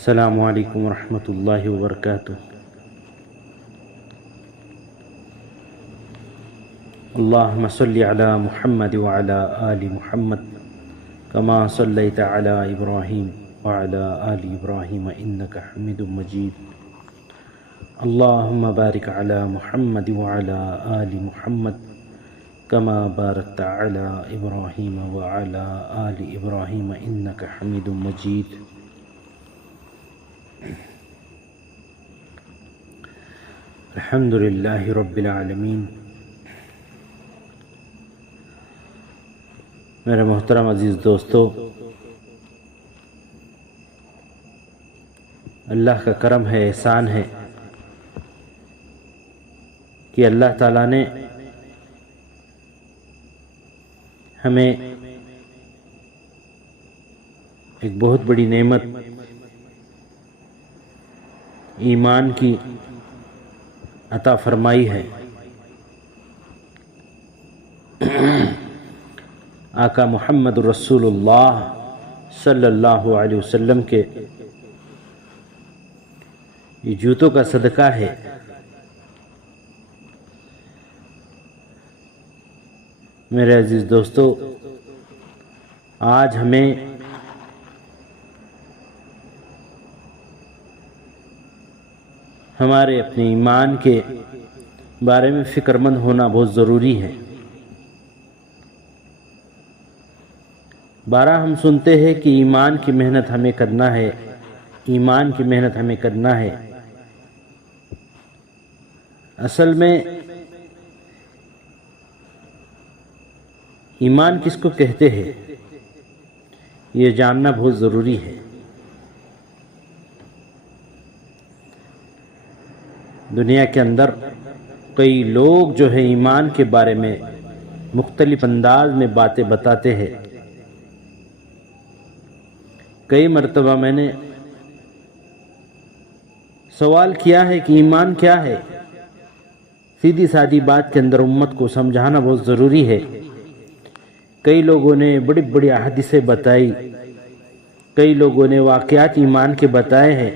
السلام علیکم ورحمۃ اللہ وبرکاتہ۔ اللہم صلی علی محمد وعلی آل محمد کما صلیت علی ابراہیم وعلی آل ابراہیم انک حمید مجید۔ اللہم بارک علی محمد وعلی آل محمد کما بارکت علی ابراہیم وعلی آل ابراہیم انک حمید مجید۔ الحمد للہ رب العالمین۔ میرے محترم عزیز دوستو، اللہ کا کرم ہے، احسان ہے کہ اللہ تعالیٰ نے ہمیں ایک بہت بڑی نعمت ایمان کی عطا فرمائی ہے۔ آقا محمد رسول اللہ صلی اللہ علیہ وسلم کے یہ جوتوں کا صدقہ ہے۔ میرے عزیز دوستو، آج ہمیں ہمارے اپنے ایمان کے بارے میں فکر مند ہونا بہت ضروری ہے۔ بارہ ہم سنتے ہیں کہ ایمان کی محنت ہمیں کرنا ہے، ایمان کی محنت ہمیں کرنا ہے۔ اصل میں ایمان کس کو کہتے ہیں یہ جاننا بہت ضروری ہے۔ دنیا کے اندر کئی لوگ جو ہے ایمان کے بارے میں مختلف انداز میں باتیں بتاتے ہیں۔ کئی مرتبہ میں نے سوال کیا ہے کہ ایمان کیا ہے؟ سیدھی سادی بات کے اندر امت کو سمجھانا بہت ضروری ہے۔ کئی لوگوں نے بڑی بڑی احادیثیں بتائی، کئی لوگوں نے واقعات ایمان کے بتائے ہیں۔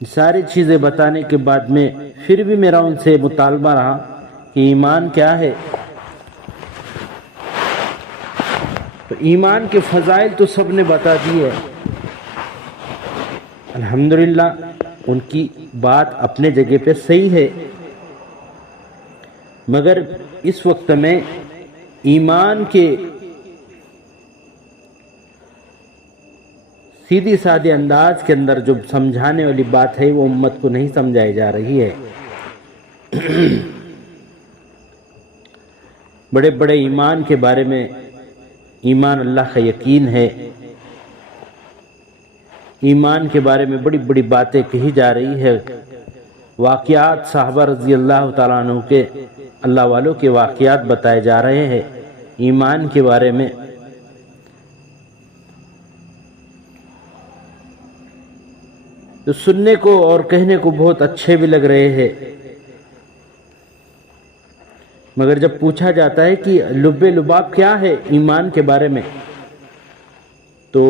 ساری چیزیں بتانے کے بعد میں پھر بھی میرا ان سے مطالبہ رہا کہ ایمان کیا ہے؟ تو ایمان کے فضائل تو سب نے بتا دیے۔ الحمدللہ ان کی بات اپنے جگہ پہ صحیح ہے، مگر اس وقت میں ایمان کے سیدھی سادے انداز کے اندر جو سمجھانے والی بات ہے وہ امت کو نہیں سمجھائی جا رہی ہے۔ بڑے بڑے ایمان کے بارے میں، ایمان اللہ کا یقین ہے، ایمان کے بارے میں بڑی بڑی باتیں کہی جا رہی ہے۔ واقعات صحابہ رضی اللہ تعالیٰ عنہ کے، اللہ والوں کے واقعات بتائے جا رہے ہیں ایمان کے بارے میں۔ تو سننے کو اور کہنے کو بہت اچھے بھی لگ رہے ہیں، مگر جب پوچھا جاتا ہے کہ لب لباب کیا ہے ایمان کے بارے میں، تو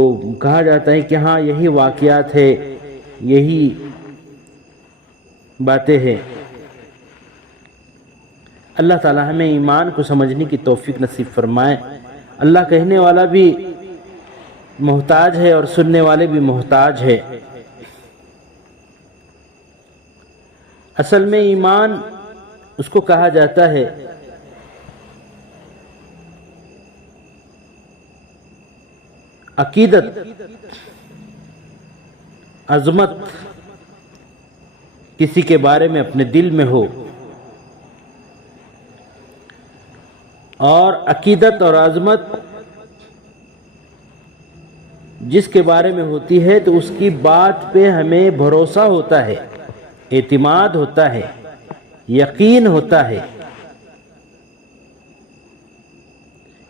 کہا جاتا ہے کہ ہاں یہی واقعات ہے، یہی باتیں ہیں۔ اللہ تعالی ہمیں ایمان کو سمجھنے کی توفیق نصیب فرمائے۔ اللہ کہنے والا بھی محتاج ہے اور سننے والے بھی محتاج ہے۔ اصل میں ایمان اس کو کہا جاتا ہے عقیدت، عظمت کسی کے بارے میں اپنے دل میں ہو، اور عقیدت اور عظمت جس کے بارے میں ہوتی ہے تو اس کی بات پہ ہمیں بھروسہ ہوتا ہے، اعتماد ہوتا ہے، یقین ہوتا ہے۔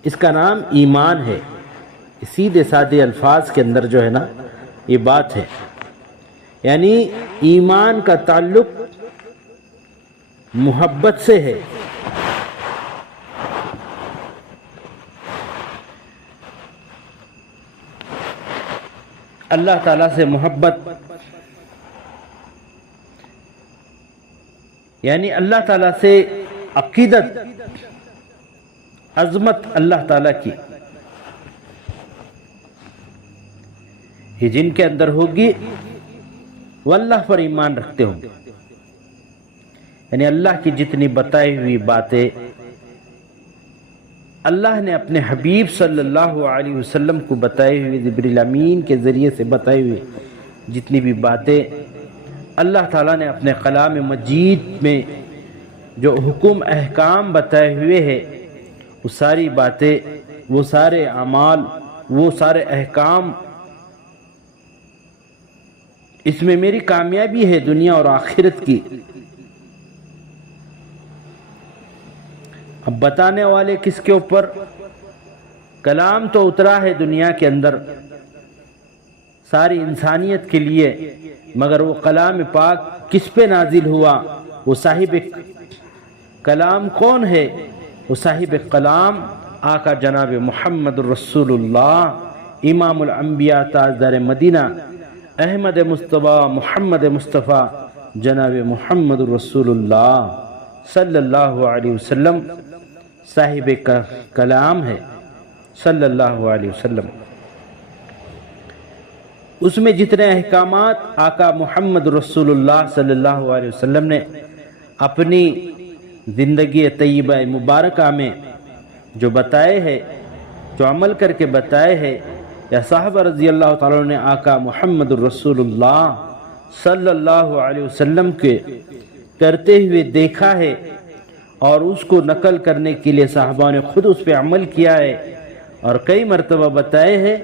اس کا نام ایمان ہے۔ سیدھے سادے الفاظ کے اندر جو ہے نا یہ بات ہے، یعنی ایمان کا تعلق محبت سے ہے۔ اللہ تعالیٰ سے محبت، یعنی اللہ تعالیٰ سے عقیدت، عظمت اللہ تعالیٰ کی، یہ جن کے اندر ہوگی وہ اللہ پر ایمان رکھتے ہوں گے، یعنی اللہ کی جتنی بتائی ہوئی باتیں اللہ نے اپنے حبیب صلی اللہ علیہ وسلم کو بتائی ہوئی، جبریل امین کے ذریعے سے بتائی ہوئی جتنی بھی باتیں اللہ تعالیٰ نے اپنے کلام مجید میں جو حکم احکام بتائے ہوئے ہیں، وہ ساری باتیں، وہ سارے اعمال، وہ سارے احکام، اس میں میری کامیابی ہے دنیا اور آخرت کی۔ اب بتانے والے کس کے اوپر؟ کلام تو اترا ہے دنیا کے اندر ساری انسانیت کے لیے، مگر وہ کلام پاک کس پہ نازل ہوا؟ وہ صاحب کلام کون ہے؟ وہ صاحب کلام آقا جناب محمد رسول اللہ، امام الانبیاء، تاجدار مدینہ، احمد مصطفیٰ، محمد مصطفیٰ، جناب محمد رسول اللہ صلی اللہ علیہ وسلم صاحب کلام ہے صلی اللہ علیہ وسلم۔ اس میں جتنے احکامات آقا محمد رسول اللہ صلی اللہ علیہ وسلم نے اپنی زندگی طیبہ مبارکہ میں جو بتائے ہیں، جو عمل کر کے بتائے ہیں، یا صحابہ رضی اللہ تعالیٰ نے آقا محمد رسول اللہ صلی اللہ علیہ وسلم کے کرتے ہوئے دیکھا ہے، اور اس کو نقل کرنے کے لیے صحابہ نے خود اس پہ عمل کیا ہے، اور کئی مرتبہ بتائے ہیں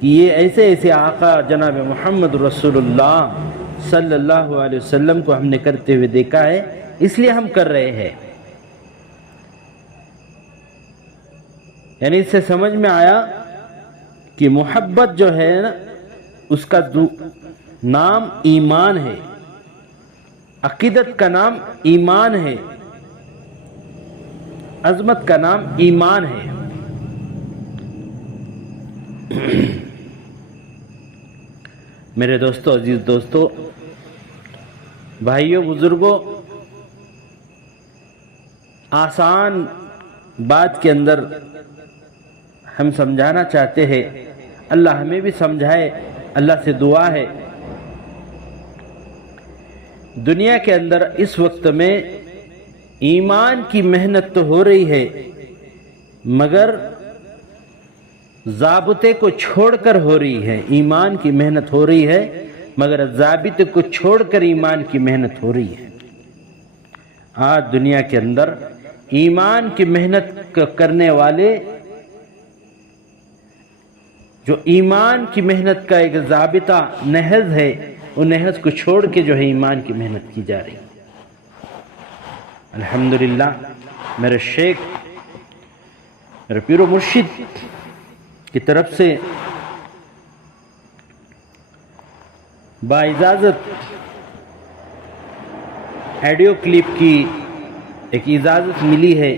کہ یہ ایسے ایسے آقا جناب محمد رسول اللہ صلی اللہ علیہ وسلم کو ہم نے کرتے ہوئے دیکھا ہے، اس لیے ہم کر رہے ہیں۔ یعنی اس سے سمجھ میں آیا کہ محبت جو ہے نا، اس کا نام ایمان ہے، عقیدت کا نام ایمان ہے، عظمت کا نام ایمان ہے۔ میرے دوستو، عزیز دوستو، بھائیوں، بزرگوں، آسان بات کے اندر ہم سمجھانا چاہتے ہیں، اللہ ہمیں بھی سمجھائے، اللہ سے دعا ہے۔ دنیا کے اندر اس وقت میں ایمان کی محنت تو ہو رہی ہے، مگر ضابطے کو چھوڑ کر ہو رہی ہے۔ ایمان کی محنت ہو رہی ہے، مگر ضابطے کو چھوڑ کر ایمان کی محنت ہو رہی ہے۔ آج دنیا کے اندر ایمان کی محنت کرنے والے، جو ایمان کی محنت کا ایک ضابطہ نہج ہے، وہ نہج کو چھوڑ کے جو ہے ایمان کی محنت کی جا رہی ہے۔ الحمدللہ، میرے شیخ، میرے پیر و مرشد کی طرف سے باجازت آڈیو کلپ کی ایک اجازت ملی ہے،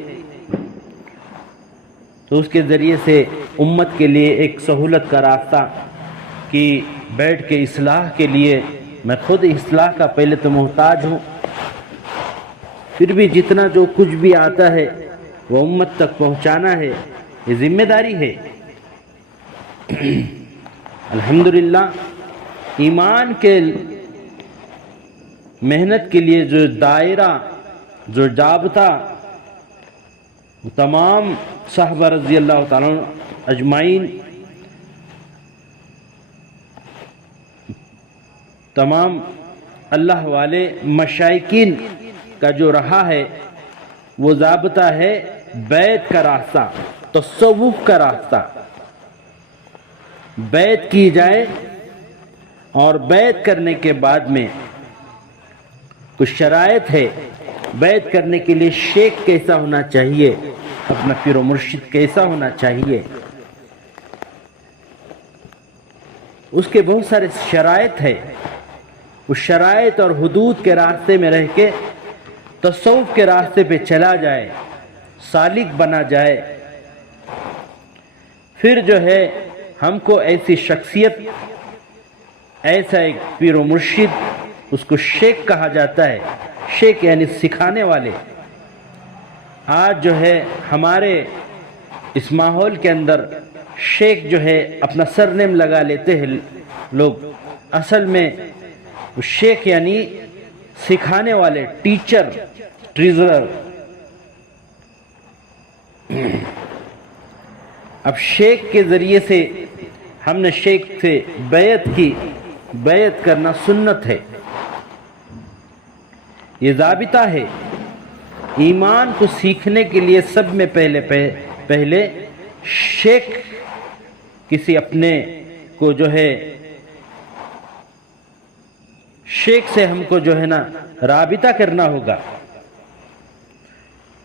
تو اس کے ذریعے سے امت کے لیے ایک سہولت کا راستہ کہ بیٹھ کے اصلاح کے لیے، میں خود اصلاح کا پہلے تو محتاج ہوں، پھر بھی جتنا جو کچھ بھی آتا ہے وہ امت تک پہنچانا ہے، یہ ذمہ داری ہے۔ الحمدللہ، ایمان کے محنت کے لیے جو دائرہ، جو ضابطہ، تمام صحابہ رضی اللہ تعالیٰ اجمعین، تمام اللہ والے مشائقین کا جو رہا ہے، وہ ضابطہ ہے بیعت کا راستہ، تصوف کا راستہ۔ بیعت کی جائے، اور بیعت کرنے کے بعد میں کچھ شرائط ہے۔ بیعت کرنے کے لیے شیخ کیسا ہونا چاہیے، اپنا پیر و مرشد کیسا ہونا چاہیے، اس کے بہت سارے شرائط ہے۔ اس شرائط اور حدود کے راستے میں رہ کے تصوف کے راستے پہ چلا جائے، سالک بنا جائے، پھر جو ہے ہم کو ایسی شخصیت ایسا ایک پیر و مرشد، اس کو شیخ کہا جاتا ہے، شیخ یعنی سکھانے والے۔ آج جو ہے ہمارے اس ماحول کے اندر شیخ جو ہے اپنا سر نیم لگا لیتے ہیں لوگ، اصل میں شیخ یعنی سکھانے والے، ٹیچر، ٹریزرر۔ اب شیخ کے ذریعے سے ہم نے شیخ سے بیعت کی، بیعت کرنا سنت ہے، یہ ضابطہ ہے۔ ایمان کو سیکھنے کے لیے سب میں پہلے شیخ کسی اپنے کو جو ہے شیخ سے ہم کو جو ہے نا رابطہ کرنا ہوگا۔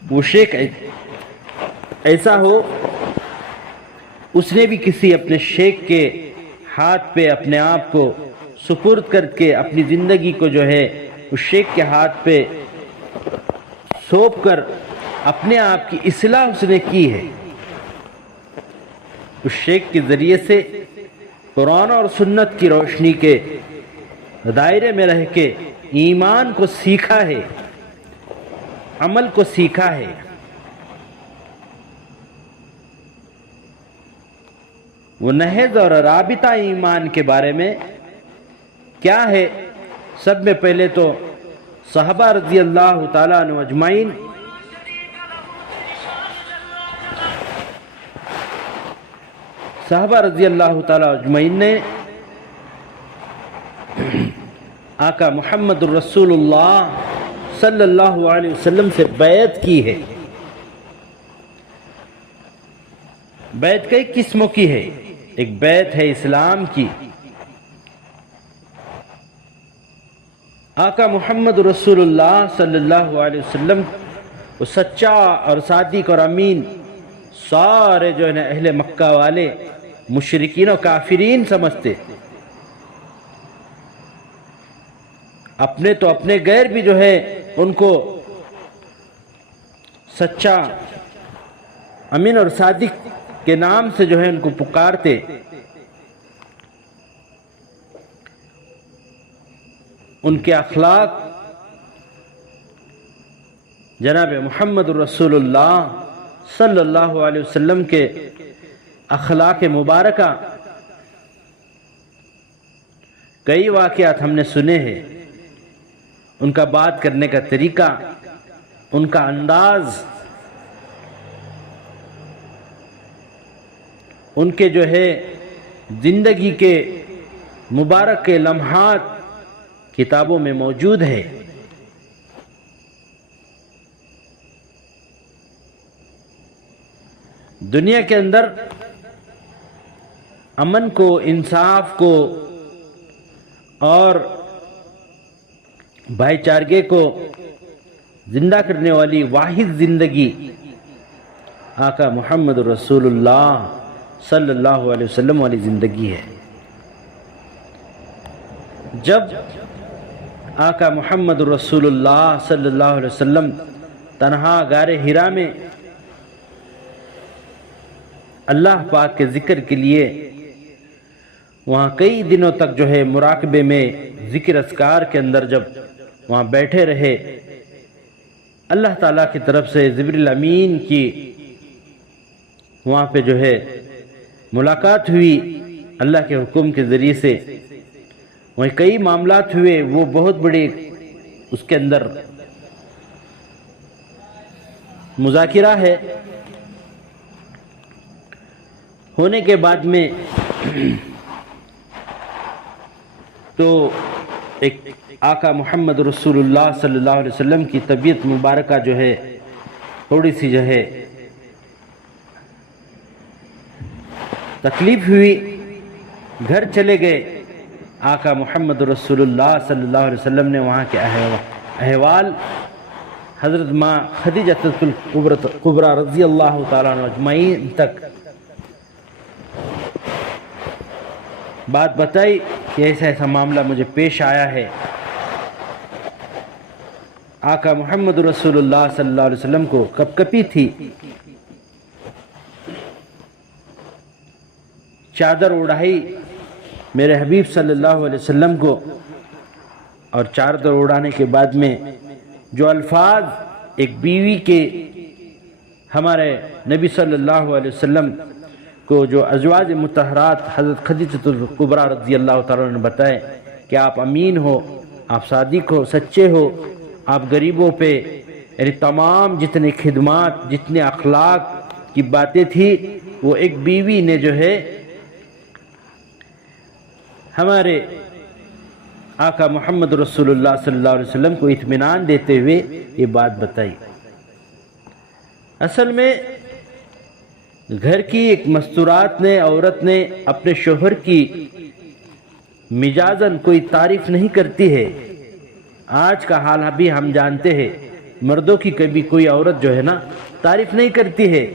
وہ شیخ ایسا ہو، اس نے بھی کسی اپنے شیخ کے ہاتھ پہ اپنے آپ کو سپرد کر کے اپنی زندگی کو جو ہے اس شیخ کے ہاتھ پہ سونپ کر اپنے آپ کی اصلاح اس نے کی ہے۔ اس شیخ کے ذریعے سے قرآن اور سنت کی روشنی کے دائرے میں رہ کے ایمان کو سیکھا ہے، عمل کو سیکھا ہے۔ وہ نہج اور رابطہ ایمان کے بارے میں کیا ہے؟ سب میں پہلے تو صحابہ رضی اللہ تعالیٰ عنہ اجمعین، صحابہ رضی اللہ تعالیٰ اجمعین نے آقا محمد الرسول اللہ صلی اللہ علیہ وسلم سے بیعت کی ہے۔ بیعت کئی قسموں کی ہے، ایک بیعت ہے اسلام کی۔ آقا محمد رسول اللہ صلی اللہ علیہ وسلم وہ سچا اور صادق اور امین سارے جو ہے اہل مکہ والے مشرکین و کافرین سمجھتے، اپنے تو اپنے غیر بھی جو ہے ان کو سچا، امین اور صادق کے نام سے جو ہے ان کو پکارتے۔ ان کے اخلاق جناب محمد رسول اللہ صلی اللہ علیہ وسلم کے اخلاق مبارکہ، کئی واقعات ہم نے سنے ہیں، ان کا بات کرنے کا طریقہ، ان کا انداز، ان کے جو ہے زندگی کے مبارک کے لمحات کتابوں میں موجود ہے۔ دنیا کے اندر امن کو، انصاف کو اور بھائی چارگی کو زندہ کرنے والی واحد زندگی آقا محمد رسول اللہ صلی اللہ علیہ وسلم والی زندگی ہے۔ جب آقا محمد رسول اللہ صلی اللہ علیہ وسلم تنہا غار حرا میں اللہ پاک کے ذکر کے لیے وہاں کئی دنوں تک جو ہے مراقبے میں، ذکر اذکار کے اندر جب وہاں بیٹھے رہے، اللہ تعالیٰ کی طرف سے جبریل امین کی وہاں پہ جو ہے ملاقات ہوئی اللہ کے حکم کے ذریعے سے، وہیں کئی معاملات ہوئے، وہ بہت بڑی اس کے اندر مذاکرہ ہے۔ ہونے کے بعد میں تو ایک آقا محمد رسول اللہ صلی اللہ علیہ وسلم کی طبیعت مبارکہ جو ہے تھوڑی سی جو ہے تکلیف ہوئی، گھر چلے گئے۔ آقا محمد رسول اللہ صلی اللہ علیہ وسلم نے وہاں کے احوال حضرت ماں خدیجہ الکبریٰ رضی اللہ تعالیٰ عنہ اجمعین تک بات بتائی کہ ایسا ایسا معاملہ مجھے پیش آیا ہے۔ آقا محمد رسول اللہ صلی اللہ علیہ وسلم کو کپ کپی تھی، چادر اڑائی، میرے حبیب صلی اللہ علیہ وسلم کو اور چادر اڑانے کے بعد میں جو الفاظ ایک بیوی کے ہمارے نبی صلی اللہ علیہ وسلم کو جو ازواج مطہرات حضرت خدیجہ الکبریٰ رضی اللہ تعالیٰ نے بتائے کہ آپ امین ہو، آپ صادق ہو، سچے ہو، آپ غریبوں پہ، یعنی تمام جتنے خدمات، جتنے اخلاق کی باتیں تھی، وہ ایک بیوی نے جو ہے ہمارے آقا محمد رسول اللہ صلی اللہ علیہ وسلم کو اطمینان دیتے ہوئے یہ بات بتائی۔ اصل میں گھر کی ایک مستورات نے، عورت نے اپنے شوہر کی مجازن کوئی تعریف نہیں کرتی ہے۔ آج کا حال ابھی ہم جانتے ہیں، مردوں کی کبھی کوئی عورت جو ہے نا تعریف نہیں کرتی ہے،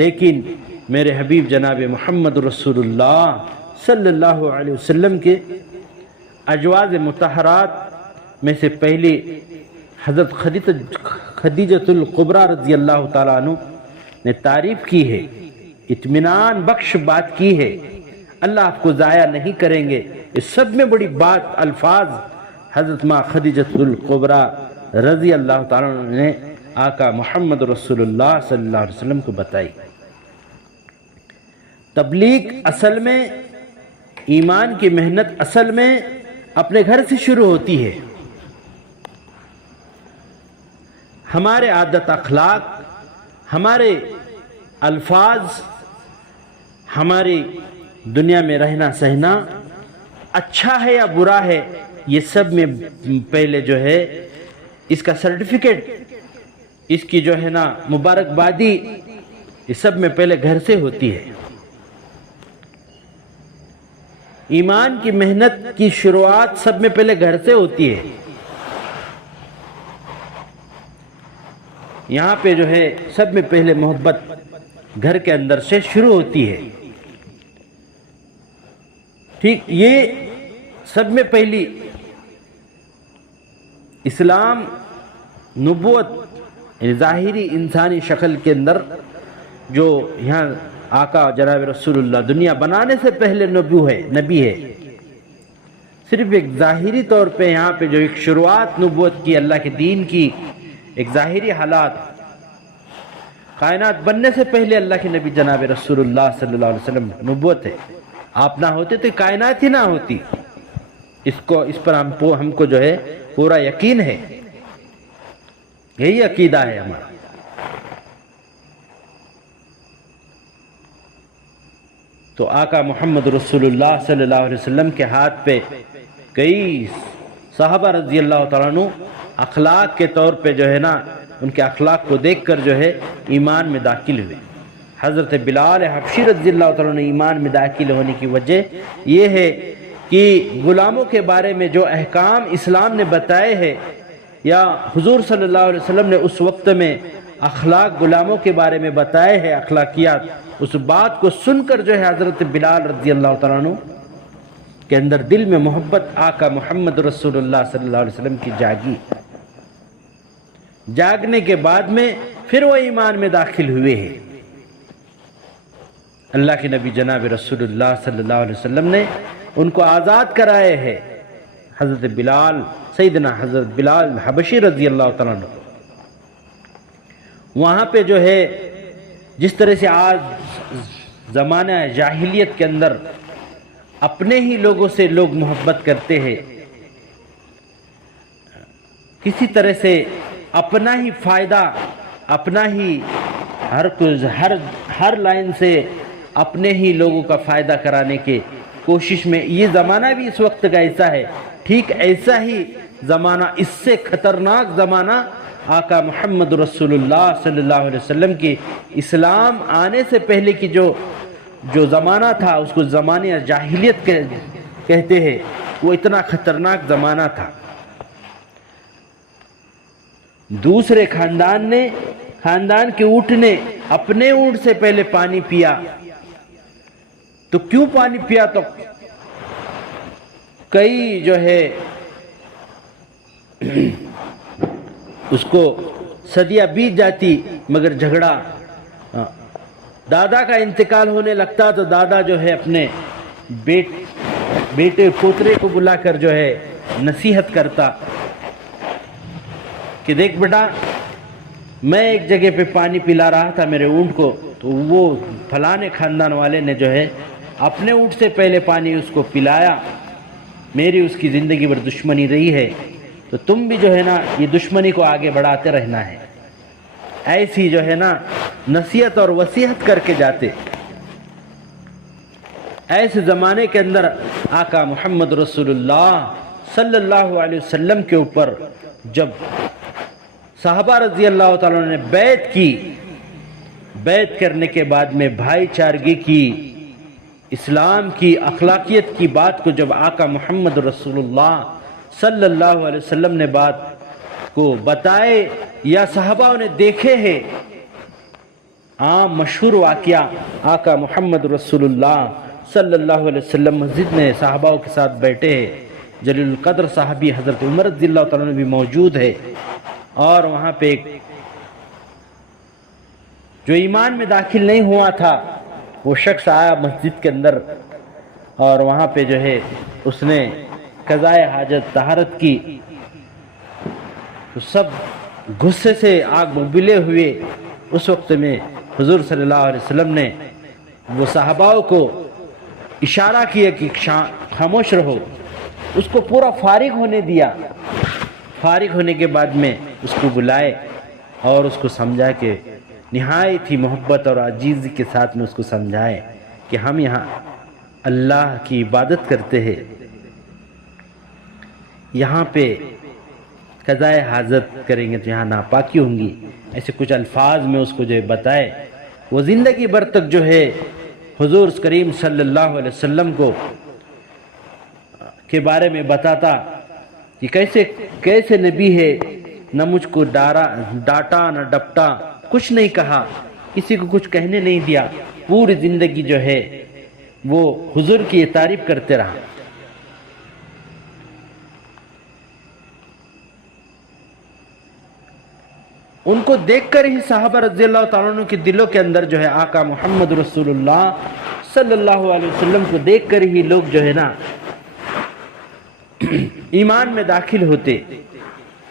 لیکن میرے حبیب جناب محمد رسول اللہ صلی اللہ علیہ وسلم کے ازواج مطہرات میں سے پہلی حضرت خدیجہ الکبریٰ رضی اللہ تعالیٰ عنہ نے تعریف کی ہے، اطمینان بخش بات کی ہے۔ اللہ آپ کو ضائع نہیں کریں گے۔ اس سب میں بڑی بات، الفاظ حضرت ماں خدیجہ الکبریٰ رضی اللہ تعالیٰ عنہ نے آقا محمد رسول اللہ صلی اللہ علیہ وسلم کو بتائی۔ تبلیغ اصل میں، ایمان کی محنت اصل میں اپنے گھر سے شروع ہوتی ہے۔ ہمارے عادت اخلاق، ہمارے الفاظ، ہماری دنیا میں رہنا سہنا اچھا ہے یا برا ہے، یہ سب میں پہلے جو ہے اس کا سرٹیفکیٹ، اس کی جو ہے نا مبارکبادی، یہ سب میں پہلے گھر سے ہوتی ہے۔ ایمان کی محنت کی شروعات سب میں پہلے گھر سے ہوتی ہے۔ یہاں پہ جو ہے سب میں پہلے محبت گھر کے اندر سے شروع ہوتی ہے۔ ٹھیک، یہ سب میں پہلی اسلام، نبوت، یعنی ظاہری انسانی شکل کے اندر جو یہاں آقا جناب رسول اللہ دنیا بنانے سے پہلے نبی ہے، صرف ایک ظاہری طور پہ یہاں پہ جو ایک شروعات نبوت کی، اللہ کے دین کی ایک ظاہری حالات، کائنات بننے سے پہلے اللہ کے نبی جناب رسول اللہ صلی اللہ علیہ وسلم نبوت ہے۔ آپ نہ ہوتے تو کائنات ہی نہ ہوتی۔ اس پر ہم کو جو ہے پورا یقین ہے، یہی عقیدہ ہے ہمارا۔ تو آقا محمد رسول اللہ صلی اللہ علیہ وسلم کے ہاتھ پہ کئی صحابہ رضی اللہ تعالیٰ عنہ اخلاق کے طور پہ جو ہے نا، ان کے اخلاق کو دیکھ کر جو ہے ایمان میں داخل ہوئے۔ حضرت بلال حبشی رضی اللہ تعالیٰ عنہ ایمان میں داخل ہونے کی وجہ یہ ہے کہ غلاموں کے بارے میں جو احکام اسلام نے بتائے ہیں، یا حضور صلی اللہ علیہ وسلم نے اس وقت میں اخلاق غلاموں کے بارے میں بتائے ہیں، اخلاقیات، اس بات کو سن کر جو ہے حضرت بلال رضی اللہ تعالیٰ عنہ کے اندر دل میں محبت آقا محمد رسول اللہ صلی اللہ علیہ وسلم کی جاگی۔ جاگنے کے بعد میں پھر وہ ایمان میں داخل ہوئے ہیں۔ اللہ کے نبی جناب رسول اللہ صلی اللہ علیہ وسلم نے ان کو آزاد کرائے ہیں، حضرت بلال، سیدنا حضرت بلال حبشی رضی اللہ تعالیٰ عنہ۔ وہاں پہ جو ہے جس طرح سے آج زمانہ جاہلیت کے اندر اپنے ہی لوگوں سے لوگ محبت کرتے ہیں، کسی طرح سے اپنا ہی فائدہ، اپنا ہی ہر لائن سے اپنے ہی لوگوں کا فائدہ کرانے کے کوشش میں، یہ زمانہ بھی اس وقت کا ایسا ہے۔ ٹھیک ایسا ہی زمانہ، اس سے خطرناک زمانہ آقا محمد رسول اللہ صلی اللہ علیہ وسلم کی اسلام آنے سے پہلے کی جو زمانہ تھا، اس کو زمانہ جاہلیت کہتے ہیں، وہ اتنا خطرناک زمانہ تھا۔ دوسرے خاندان کے اونٹ نے اپنے اونٹ سے پہلے پانی پیا، تو کیوں پانی پیا؟ تو کئی جو ہے اس کو صدیاں بیت جاتی، مگر جھگڑا، دادا کا انتقال ہونے لگتا تو دادا جو ہے اپنے بیٹے پوترے کو بلا کر جو ہے نصیحت کرتا کہ دیکھ بیٹا، میں ایک جگہ پہ پانی پلا رہا تھا میرے اونٹ کو، تو وہ فلانے خاندان والے نے جو ہے اپنے اونٹ سے پہلے پانی اس کو پلایا، میری اس کی زندگی بھر دشمنی رہی ہے، تو تم بھی جو ہے نا یہ دشمنی کو آگے بڑھاتے رہنا ہے۔ ایسی جو ہے نا نصیحت اور وصیحت کر کے جاتے۔ ایسے زمانے کے اندر آقا محمد رسول اللہ صلی اللہ علیہ وسلم کے اوپر جب صحابہ رضی اللہ تعالیٰ نے بیعت کی، بیعت کرنے کے بعد میں بھائی چارگی کی، اسلام کی اخلاقیت کی بات کو جب آقا محمد رسول اللہ صلی اللہ علیہ وسلم نے بات کو بتائے یا صحابہ نے دیکھے ہیں، عام مشہور واقعہ آقا محمد رسول اللہ صلی اللہ علیہ وسلم مسجد میں صحابہ کے ساتھ بیٹھے ہیں، جلیل القدر صحابی حضرت عمر رضی اللہ تعالیٰ عنہ بھی موجود ہے، اور وہاں پہ ایک جو ایمان میں داخل نہیں ہوا تھا وہ شخص آیا مسجد کے اندر، اور وہاں پہ جو ہے اس نے قضائے حاجت طہارت کی، تو سب غصے سے آگ ببلے ہوئے۔ اس وقت میں حضور صلی اللہ علیہ وسلم نے وہ صحابہ کو اشارہ کیا کہ خاموش رہو، اس کو پورا فارغ ہونے دیا۔ فارغ ہونے کے بعد میں اس کو بلائے اور اس کو سمجھا کہ نہایت ہی محبت اور عاجزی کے ساتھ میں اس کو سمجھائے کہ ہم یہاں اللہ کی عبادت کرتے ہیں، یہاں پہ قضائے حاجت کریں گے تو یہاں ناپاکی ہوں گی۔ ایسے کچھ الفاظ میں اس کو جو بتائے، وہ زندگی بھر تک جو ہے حضور کریم صلی اللہ علیہ وسلم کو کے بارے میں بتاتا کہ کیسے نبی ہے، نہ مجھ کو ڈانٹا نہ ڈپٹا، کچھ نہیں کہا، کسی کو کچھ کہنے نہیں دیا، پوری زندگی جو ہے وہ حضور کی یہ تعریف کرتے رہا۔ ان کو دیکھ کر ہی صحابہ رضی اللہ تعالیٰ عنہ کے دلوں کے اندر جو ہے آقا محمد رسول اللہ صلی اللہ علیہ وسلم کو دیکھ کر ہی لوگ جو ہے نا ایمان میں داخل ہوتے،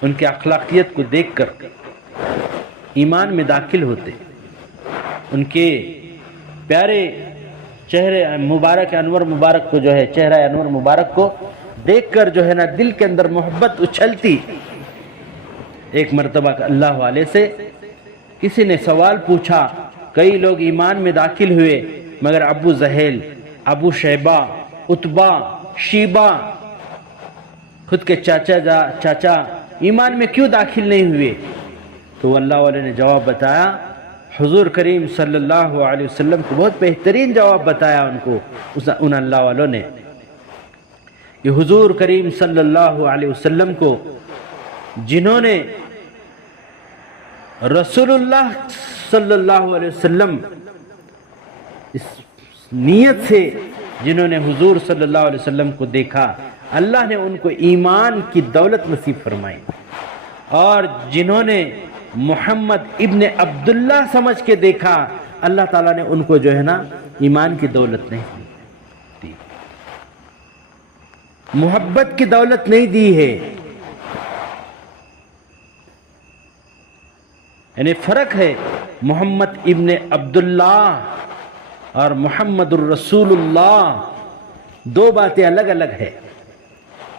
ان کے اخلاقیت کو دیکھ کر ایمان میں داخل ہوتے، ان کے پیارے چہرے مبارک انور مبارک کو جو ہے چہرہ انور مبارک کو دیکھ کر جو ہے نا دل کے اندر محبت اچھلتی۔ ایک مرتبہ اللہ والے سے کسی نے سوال پوچھا، کئی لوگ ایمان میں داخل ہوئے مگر ابو جہل، ابو شیبہ، عتبہ، شیبہ، خود کے چاچا ایمان میں کیوں داخل نہیں ہوئے؟ تو اللہ والے نے جواب بتایا، حضور کریم صلی اللہ علیہ وسلم کو بہت بہترین جواب بتایا ان اللہ والوں نے کہ حضور کریم صلی اللہ علیہ وسلم کو جنہوں نے رسول اللہ صلی اللہ علیہ وسلم اس نیت سے جنہوں نے حضور صلی اللہ علیہ وسلم کو دیکھا، اللہ نے ان کو ایمان کی دولت نصیب فرمائی، اور جنہوں نے محمد ابن عبداللہ سمجھ کے دیکھا، اللہ تعالیٰ نے ان کو جو ہے نا ایمان کی دولت نہیں دی، محبت کی دولت نہیں دی ہے۔ یعنی فرق ہے محمد ابن عبداللہ اور محمد الرسول اللہ، دو باتیں الگ الگ ہے۔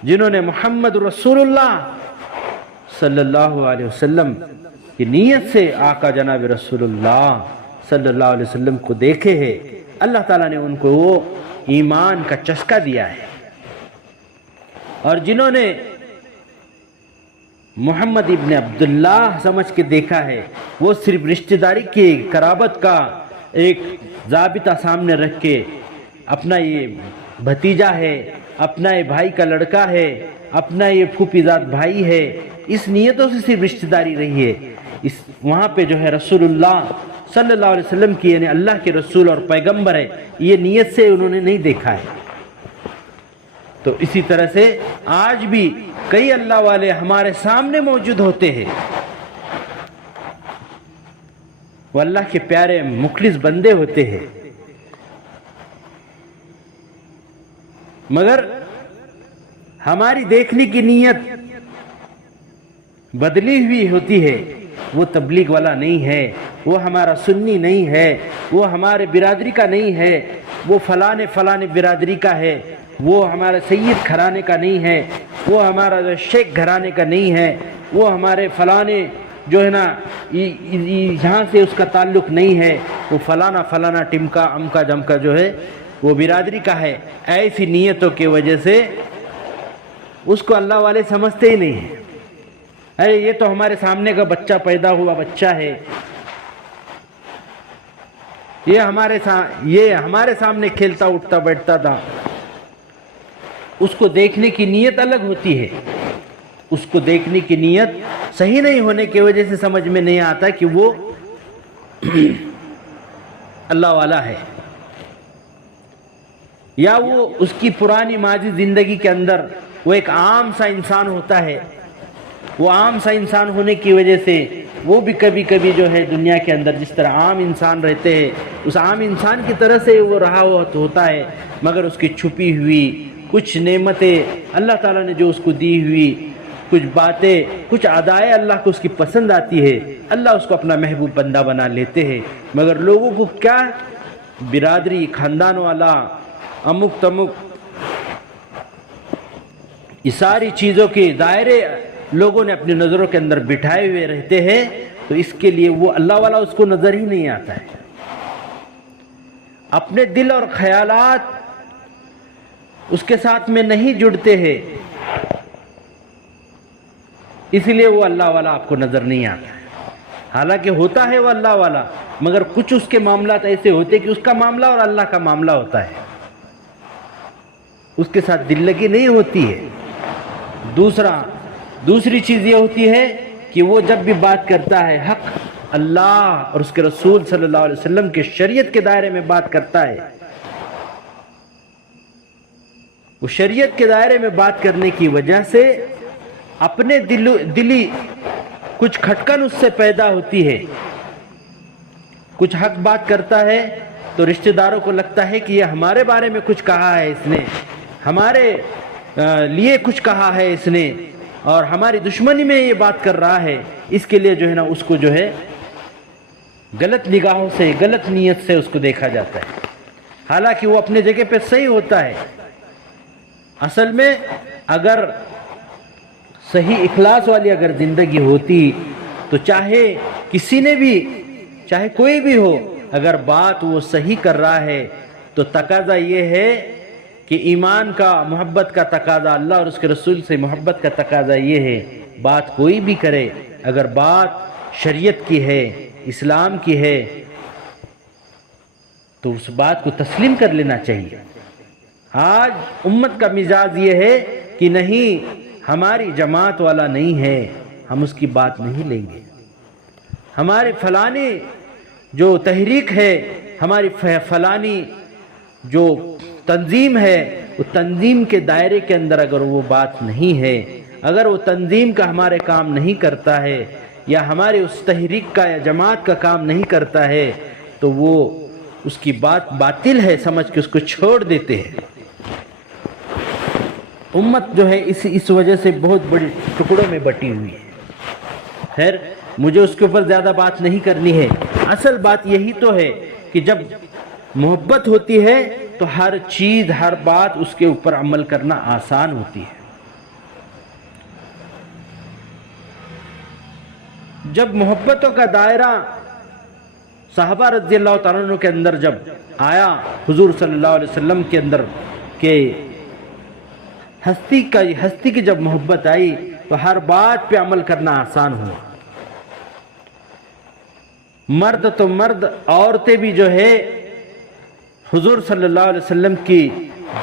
جنہوں نے محمد رسول اللہ صلی اللہ علیہ وسلم کی نیت سے آقا جناب رسول اللہ صلی اللہ علیہ وسلم کو دیکھے ہیں، اللہ تعالیٰ نے ان کو وہ ایمان کا چسکا دیا ہے، اور جنہوں نے محمد ابن عبداللہ سمجھ کے دیکھا ہے، وہ صرف رشتہ داری کی قرابت کا ایک ضابطہ سامنے رکھ کے اپنا یہ بھتیجا ہے، اپنا یہ بھائی کا لڑکا ہے، اپنا یہ پھوپھی زاد بھائی ہے، اس نیتوں سے صرف رشتہ داری رہی ہے۔ وہاں پہ جو ہے رسول اللہ صلی اللہ علیہ وسلم کی، یعنی اللہ کے رسول اور پیغمبر ہے، یہ نیت سے انہوں نے نہیں دیکھا ہے۔ تو اسی طرح سے آج بھی کئی اللہ والے ہمارے سامنے موجود ہوتے ہیں، وہ اللہ کے پیارے مخلص بندے ہوتے ہیں، مگر ہماری دیکھنے کی نیت بدلی ہوئی ہوتی ہے، وہ تبلیغ والا نہیں ہے، وہ ہمارا سنی نہیں ہے، وہ ہمارے برادری کا نہیں ہے، وہ فلانے برادری کا ہے، وہ ہمارے سید گھرانے کا نہیں ہے، وہ ہمارا شیخ گھرانے کا نہیں ہے، وہ ہمارے فلانے جو ہے نا یہاں سے اس کا تعلق نہیں ہے، وہ فلانا ٹمکا امکا جمکا جو ہے وہ برادری کا ہے۔ ایسی نیتوں کی وجہ سے اس کو اللہ والے سمجھتے ہی نہیں ہیں۔ ارے یہ تو ہمارے سامنے کا بچہ پیدا ہوا بچہ ہے، یہ ہمارے سامنے کھیلتا اٹھتا بیٹھتا تھا۔ اس کو دیکھنے کی نیت الگ ہوتی ہے، اس کو دیکھنے کی نیت صحیح نہیں ہونے کی وجہ سے سمجھ میں نہیں آتا کہ وہ اللہ والا ہے، یا وہ اس کی پرانی ماضی زندگی کے اندر وہ ایک عام سا انسان ہوتا ہے۔ وہ عام سا انسان ہونے کی وجہ سے وہ بھی کبھی کبھی جو ہے دنیا کے اندر جس طرح عام انسان رہتے ہیں اس عام انسان کی طرح سے وہ رہا ہوتا ہے، مگر اس کی چھپی ہوئی کچھ نعمتیں اللہ تعالیٰ نے جو اس کو دی ہوئی، کچھ باتیں کچھ ادائیں اللہ کو اس کی پسند آتی ہے، اللہ اس کو اپنا محبوب بندہ بنا لیتے ہیں۔ مگر لوگوں کو کیا برادری خاندان والا امک تمک یہ ساری چیزوں کے دائرے لوگوں نے اپنی نظروں کے اندر بٹھائے ہوئے رہتے ہیں، تو اس کے لیے وہ اللہ والا اس کو نظر ہی نہیں آتا ہے۔ اپنے دل اور خیالات اس کے ساتھ میں نہیں جڑتے ہیں، اس لیے وہ اللہ والا آپ کو نظر نہیں آتا ہے۔ حالانکہ ہوتا ہے وہ اللہ والا، مگر کچھ اس کے معاملات ایسے ہوتے کہ اس کا معاملہ اور اللہ کا معاملہ ہوتا ہے، اس کے ساتھ دل لگی نہیں ہوتی ہے۔ دوسری چیز یہ ہوتی ہے کہ وہ جب بھی بات کرتا ہے حق اللہ اور اس کے رسول صلی اللہ علیہ وسلم کے شریعت کے دائرے میں بات کرتا ہے، وہ شریعت کے دائرے میں بات کرنے کی وجہ سے اپنے دلی کچھ کھٹکن اس سے پیدا ہوتی ہے۔ کچھ حق بات کرتا ہے تو رشتہ داروں کو لگتا ہے کہ یہ ہمارے بارے میں کچھ کہا ہے اس نے، ہمارے لیے کچھ کہا ہے اس نے، اور ہماری دشمنی میں یہ بات کر رہا ہے، اس کے لیے جو ہے نا اس کو جو ہے غلط نگاہوں سے غلط نیت سے اس کو دیکھا جاتا ہے، حالانکہ وہ اپنے جگہ پہ صحیح ہوتا ہے۔ اصل میں اگر صحیح اخلاص والی اگر زندگی ہوتی تو چاہے کسی نے بھی، چاہے کوئی بھی ہو، اگر بات وہ صحیح کر رہا ہے تو تقاضا یہ ہے کہ ایمان کا محبت کا تقاضا، اللہ اور اس کے رسول سے محبت کا تقاضا یہ ہے، بات کوئی بھی کرے اگر بات شریعت کی ہے، اسلام کی ہے، تو اس بات کو تسلیم کر لینا چاہیے۔ آج امت کا مزاج یہ ہے کہ نہیں ہماری جماعت والا نہیں ہے، ہم اس کی بات نہیں لیں گے، ہماری فلانی جو تحریک ہے، ہماری فلانی جو تنظیم ہے، وہ تنظیم کے دائرے کے اندر اگر وہ بات نہیں ہے، اگر وہ تنظیم کا ہمارے کام نہیں کرتا ہے، یا ہمارے اس تحریک کا یا جماعت کا کام نہیں کرتا ہے، تو وہ اس کی بات باطل ہے سمجھ کے اس کو چھوڑ دیتے ہیں۔ امت جو ہے اس وجہ سے بہت بڑی ٹکڑوں میں بٹی ہوئی ہے۔ خیر مجھے اس کے اوپر زیادہ بات نہیں کرنی ہے، اصل بات یہی تو ہے کہ جب محبت ہوتی ہے تو ہر چیز ہر بات اس کے اوپر عمل کرنا آسان ہوتی ہے۔ جب محبتوں کا دائرہ صحابہ رضی اللہ تعالیٰ عنہ کے اندر جب آیا، حضور صلی اللہ علیہ وسلم کے اندر کہ ہستی کی جب محبت آئی تو ہر بات پہ عمل کرنا آسان ہوا۔ مرد تو مرد، عورتیں بھی جو ہے حضور صلی اللہ علیہ وسلم کی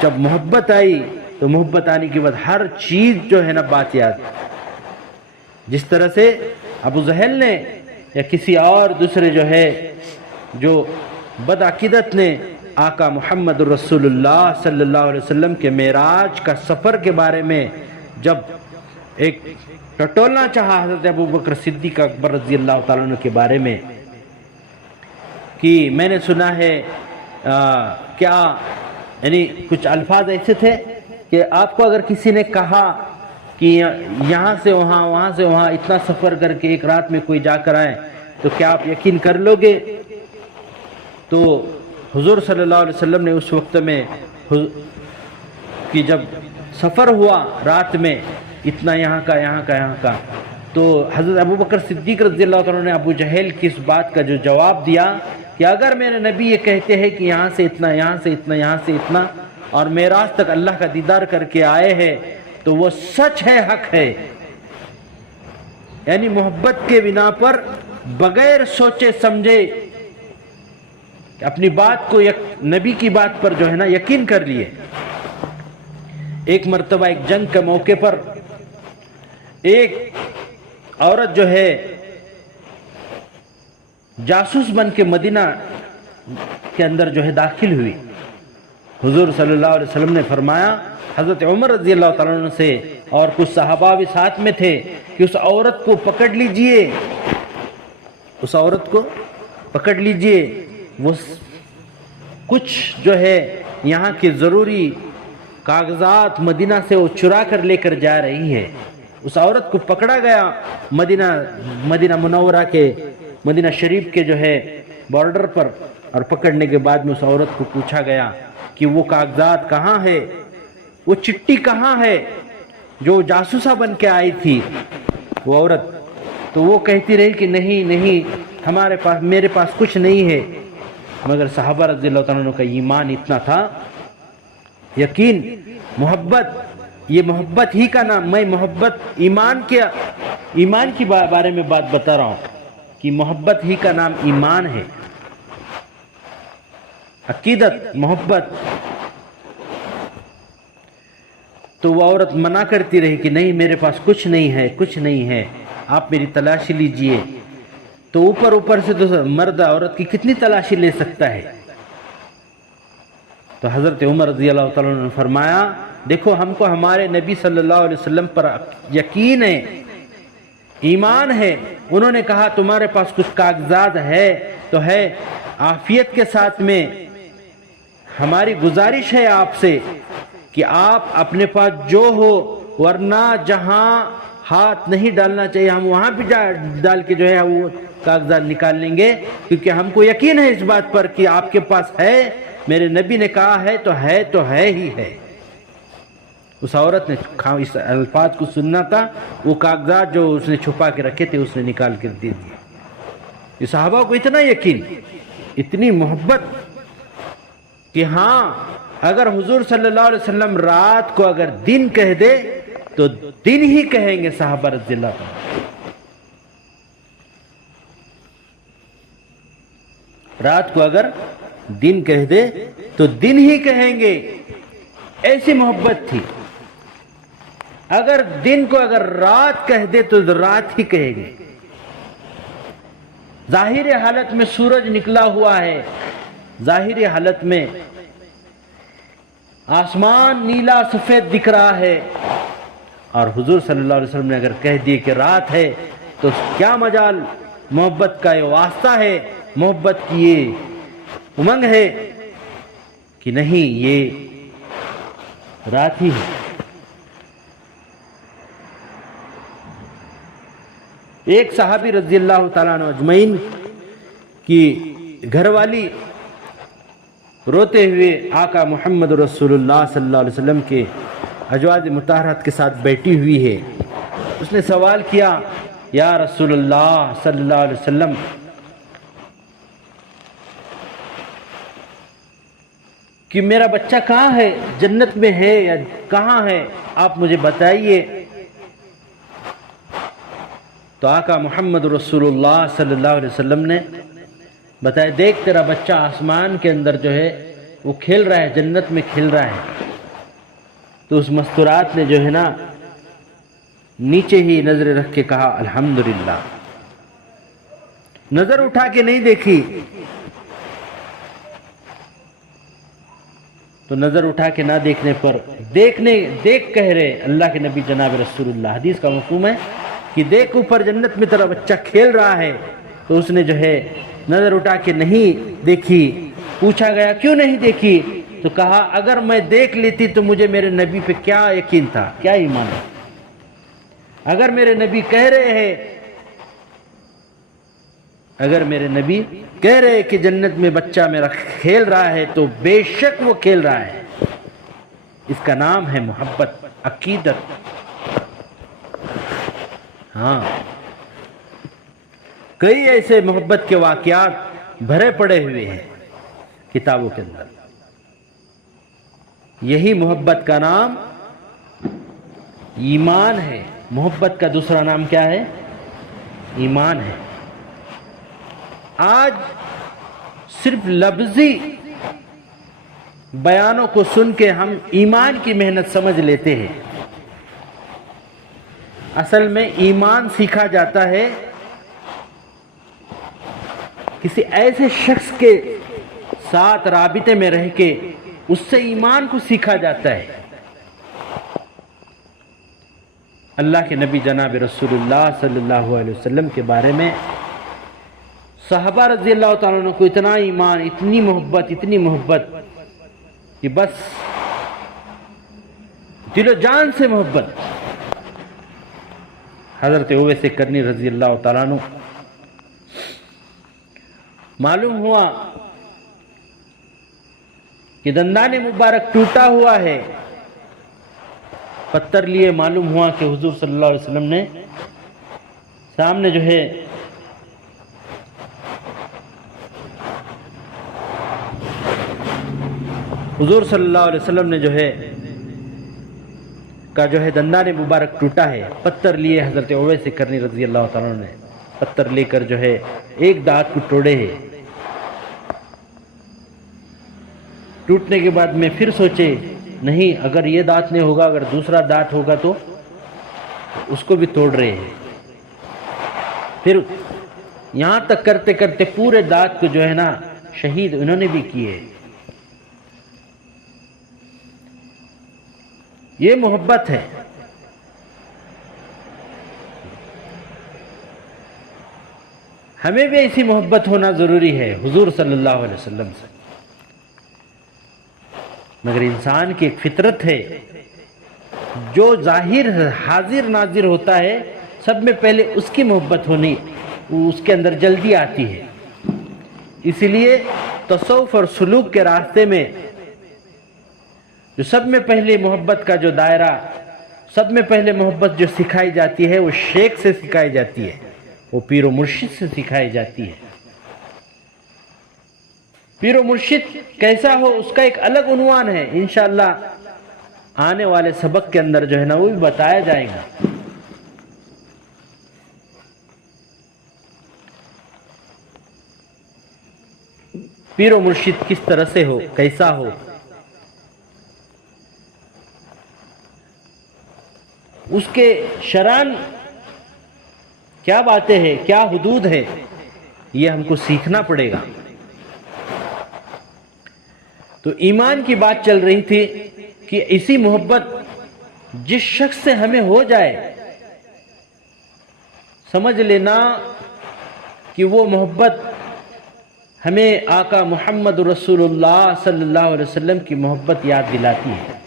جب محبت آئی تو محبت آنے کے بعد ہر چیز جو ہے نا بات یاد، جس طرح سے ابو جہل نے یا کسی اور دوسرے جو ہے جو بدعقیدت نے آقا محمد رسول اللہ صلی اللہ علیہ وسلم کے معراج کا سفر کے بارے میں جب ایک ٹٹولنا چاہا حضرت ابو بکر صدیق اکبر رضی اللہ تعالیٰ عنہ کے بارے میں کہ میں نے سنا ہے کیا یعنی کچھ الفاظ ایسے تھے کہ آپ کو اگر کسی نے کہا کہ یہاں سے وہاں وہاں سے وہاں اتنا سفر کر کے ایک رات میں کوئی جا کر آئے تو کیا آپ یقین کر لو گے؟ تو حضور صلی اللہ علیہ وسلم نے اس وقت میں کہ جب سفر ہوا رات میں اتنا یہاں کا تو حضرت ابوبکر صدیق رضی اللہ عنہ نے ابو جہل کی اس بات کا جو جواب دیا کہ اگر میرے نبی یہ کہتے ہیں کہ یہاں سے اتنا یہاں سے اتنا یہاں سے اتنا اور معراج تک اللہ کا دیدار کر کے آئے ہیں تو وہ سچ ہے، حق ہے. یعنی محبت کے بنا پر بغیر سوچے سمجھے اپنی بات کو نبی کی بات پر جو ہے نا یقین کر لیے. ایک مرتبہ ایک جنگ کے موقع پر ایک عورت جو ہے جاسوس بن کے مدینہ کے اندر جو ہے داخل ہوئی. حضور صلی اللہ علیہ وسلم نے فرمایا حضرت عمر رضی اللہ تعالیٰ عنہ سے اور کچھ صحابہ بھی ساتھ میں تھے کہ اس عورت کو پکڑ لیجئے، اس عورت کو پکڑ لیجئے، وہ کچھ جو ہے یہاں کے ضروری کاغذات مدینہ سے وہ چرا کر لے کر جا رہی ہے. اس عورت کو پکڑا گیا مدینہ منورہ کے مدینہ شریف کے جو ہے بارڈر پر، اور پکڑنے کے بعد میں اس عورت کو پوچھا گیا کہ وہ کاغذات کہاں ہے، وہ چٹھی کہاں ہے جو جاسوسہ بن کے آئی تھی وہ عورت. تو وہ کہتی رہی کہ نہیں میرے پاس کچھ نہیں ہے. مگر صحابہ رضی اللہ تعالیٰ عنہ کا ایمان اتنا تھا، یقین، محبت، یہ محبت ہی کا نام، میں محبت ایمان کی بارے میں بات بتا رہا ہوں کہ محبت ہی کا نام ایمان ہے. عقیدت، محبت. تو وہ عورت منع کرتی رہی کہ نہیں میرے پاس کچھ نہیں ہے، آپ میری تلاشی لیجئے. تو اوپر سے تو مرد عورت کی کتنی تلاشی لے سکتا ہے. تو حضرت عمر رضی اللہ تعالیٰ عنہ نے فرمایا دیکھو ہم کو ہمارے نبی صلی اللہ علیہ وسلم پر یقین ہے، ایمان ہے. انہوں نے کہا تمہارے پاس کچھ کاغذات ہے تو ہے، عافیت کے ساتھ میں ہماری گزارش ہے آپ سے کہ آپ اپنے پاس جو ہو، ورنہ جہاں ہاتھ نہیں ڈالنا چاہیے ہم وہاں بھی ڈال کے جو ہے وہ کاغذات نکال لیں گے، کیونکہ ہم کو یقین ہے اس بات پر کہ آپ کے پاس ہے، میرے نبی نے کہا ہے تو ہے ہی ہے. اس عورت نے اس الفاظ کو سننا تھا، وہ کاغذات جو اس نے چھپا کے رکھے تھے اس نے نکال کر دے دیے. یہ صحابہ کو اتنا یقین، اتنی محبت کہ ہاں اگر حضور صلی اللہ علیہ وسلم رات کو اگر دن کہہ دے تو دن ہی کہیں گے صحابہ رضی اللہ عنہ. رات کو اگر دن کہہ دے تو دن ہی کہیں گے، ایسی محبت تھی. اگر دن کو اگر رات کہہ دے تو رات ہی کہیں گے. ظاہری حالت میں سورج نکلا ہوا ہے، ظاہری حالت میں آسمان نیلا سفید دکھ رہا ہے، اور حضور صلی اللہ علیہ وسلم نے اگر کہہ دیے کہ رات ہے تو کیا مجال. محبت کا یہ واسطہ ہے، محبت کی یہ امنگ ہے کہ نہیں یہ رات ہی ہے. ایک صحابی رضی اللہ تعالیٰ عنہ اجمعین کی گھر والی روتے ہوئے آقا محمد رسول اللہ صلی اللہ علیہ وسلم کے ازواج مطہرات کے ساتھ بیٹھی ہوئی ہے. اس نے سوال کیا یا رسول اللہ صلی اللہ علیہ وسلم کہ میرا بچہ کہاں ہے، جنت میں ہے یا کہاں ہے، آپ مجھے بتائیے. تو آقا محمد رسول اللہ صلی اللہ علیہ وسلم نے بتایا دیکھ تیرا بچہ آسمان کے اندر جو ہے وہ کھیل رہا ہے، جنت میں کھیل رہا ہے. تو اس مستورات نے جو ہے نا نیچے ہی نظر رکھ کے کہا الحمدللہ. نظر اٹھا کے نہیں دیکھی. تو نظر اٹھا کے نہ دیکھنے پر دیکھ کہہ رہے اللہ کے نبی جناب رسول اللہ. حدیث کا مفہوم ہے کہ دیکھ اوپر جنت میں تیرا بچہ کھیل رہا ہے. تو اس نے جو ہے نظر اٹھا کے نہیں دیکھی. پوچھا گیا کیوں نہیں دیکھی؟ تو کہا اگر میں دیکھ لیتی تو مجھے میرے نبی پہ کیا یقین تھا، کیا ایمان ہے۔ اگر میرے نبی کہہ رہے ہیں، اگر میرے نبی کہہ رہے ہیں کہ جنت میں بچہ میرا کھیل رہا ہے تو بے شک وہ کھیل رہا ہے۔ اس کا نام ہے محبت، عقیدت۔ ہاں، کئی ایسے محبت کے واقعات بھرے پڑے ہوئے ہیں کتابوں کے اندر۔ یہی محبت کا نام ایمان ہے۔ محبت کا دوسرا نام کیا ہے؟ ایمان ہے۔ آج صرف لفظی بیانوں کو سن کے ہم ایمان کی محنت سمجھ لیتے ہیں۔ اصل میں ایمان سیکھا جاتا ہے کسی ایسے شخص کے ساتھ رابطے میں رہ کے، اس سے ایمان کو سیکھا جاتا ہے۔ اللہ کے نبی جناب رسول اللہ صلی اللہ علیہ وسلم کے بارے میں صحابہ رضی اللہ تعالیٰ عنہ کو اتنا ایمان، اتنی محبت کہ بس دل و جان سے محبت۔ حضرت اویس کرنی رضی اللہ تعالیٰ عنہ معلوم ہوا کہ دندان مبارک ٹوٹا ہوا ہے، پتھر لیے، معلوم ہوا کہ حضور صلی اللہ علیہ وسلم نے سامنے جو ہے حضور صلی اللہ علیہ وسلم نے جو ہے دندان مبارک ٹوٹا ہے، پتھر لیے حضرت اویس کرنی رضی اللہ تعالیٰ نے پتھر لے کر جو ہے ایک دانت کو توڑے ہے۔ ٹوٹنے کے بعد میں پھر سوچے نہیں، اگر یہ دانت نہیں ہوگا، اگر دوسرا دانت ہوگا تو اس کو بھی توڑ رہے ہیں۔ پھر یہاں تک کرتے کرتے پورے دانت کو جو ہے نا شہید انہوں نے بھی کیے۔ یہ محبت ہے۔ ہمیں بھی ایسی محبت ہونا ضروری ہے حضور صلی اللہ علیہ وسلم سے۔ مگر انسان کی ایک فطرت ہے، جو ظاہر حاضر ناظر ہوتا ہے سب میں پہلے اس کی محبت ہونی، اس کے اندر جلدی آتی ہے۔ اسی لیے تصوف اور سلوک کے راستے میں جو سب میں پہلے محبت کا جو دائرہ، سب میں پہلے محبت جو سکھائی جاتی ہے وہ شیخ سے سکھائی جاتی ہے، وہ پیر و مرشد سے سکھائی جاتی ہے۔ پیر و مرشد کیسا ہو اس کا ایک الگ عنوان ہے، انشاءاللہ آنے والے سبق کے اندر جو ہے نا وہ بھی بتایا جائے گا۔ پیر و مرشد کس طرح سے ہو، کیسا ہو، اس کے شرعاً کیا باتیں ہیں، کیا حدود ہے، یہ ہم کو سیکھنا پڑے گا۔ تو ایمان کی بات چل رہی تھی کہ اسی محبت جس شخص سے ہمیں ہو جائے، سمجھ لینا کہ وہ محبت ہمیں آقا محمد رسول اللہ صلی اللہ علیہ وسلم کی محبت یاد دلاتی ہے۔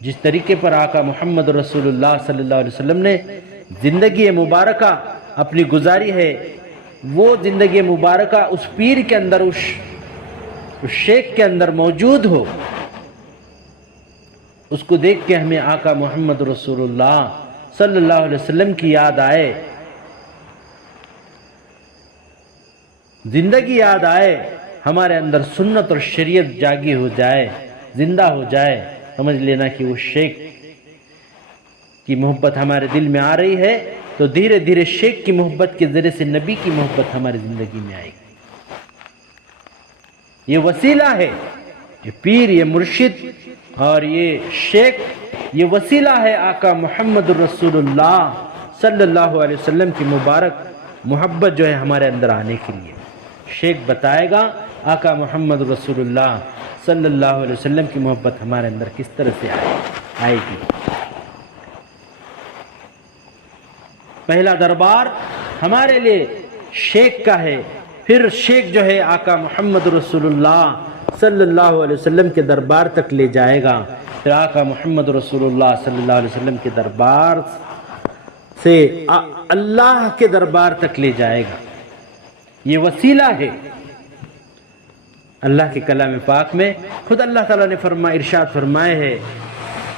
جس طریقے پر آقا محمد رسول اللہ صلی اللہ علیہ وسلم نے زندگی مبارکہ اپنی گزاری ہے، وہ زندگی مبارکہ اس پیر کے اندر، اس شیخ کے اندر موجود ہو، اس کو دیکھ کے ہمیں آقا محمد رسول اللہ صلی اللہ علیہ وسلم کی یاد آئے، زندگی یاد آئے، ہمارے اندر سنت اور شریعت جاگی ہو جائے، زندہ ہو جائے، سمجھ لینا کہ وہ شیخ کی محبت ہمارے دل میں آ رہی ہے، تو دھیرے دھیرے شیخ کی محبت کے ذریعے سے نبی کی محبت ہماری زندگی میں آئے گی۔ یہ وسیلہ ہے، یہ پیر، یہ مرشد اور یہ شیخ، یہ وسیلہ ہے آقا محمد رسول اللہ صلی اللہ علیہ وسلم کی مبارک محبت جو ہے ہمارے اندر آنے کے لیے۔ شیخ بتائے گا آقا محمد رسول اللہ صلی اللہ علیہ وسلم کی محبت ہمارے اندر کس طرح سے آئے گی۔ پہلا دربار ہمارے لیے شیخ کا ہے، پھر شیخ جو ہے آقا محمد رسول اللہ صلی اللہ علیہ وسلم کے دربار تک لے جائے گا، پھر آقا محمد رسول اللہ صلی اللہ علیہ وسلم کے دربار سے اللہ کے دربار تک لے جائے گا۔ یہ وسیلہ ہے۔ اللہ کے کلام پاک میں خود اللہ تعالیٰ نے ارشاد فرمائے ہے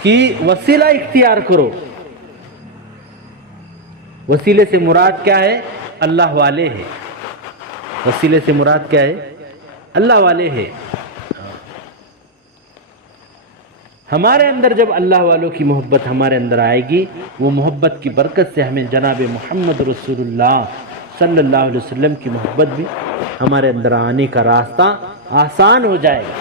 کہ وسیلہ اختیار کرو۔ وسیلے سے مراد کیا ہے؟ اللہ والے ہے۔ وسیلے سے مراد کیا ہے؟ اللہ والے ہے۔ ہمارے اندر جب اللہ والوں کی محبت ہمارے اندر آئے گی، وہ محبت کی برکت سے ہمیں جناب محمد رسول اللہ صلی اللہ علیہ وسلم کی محبت بھی ہمارے اندر آنے کا راستہ آسان ہو جائے گا۔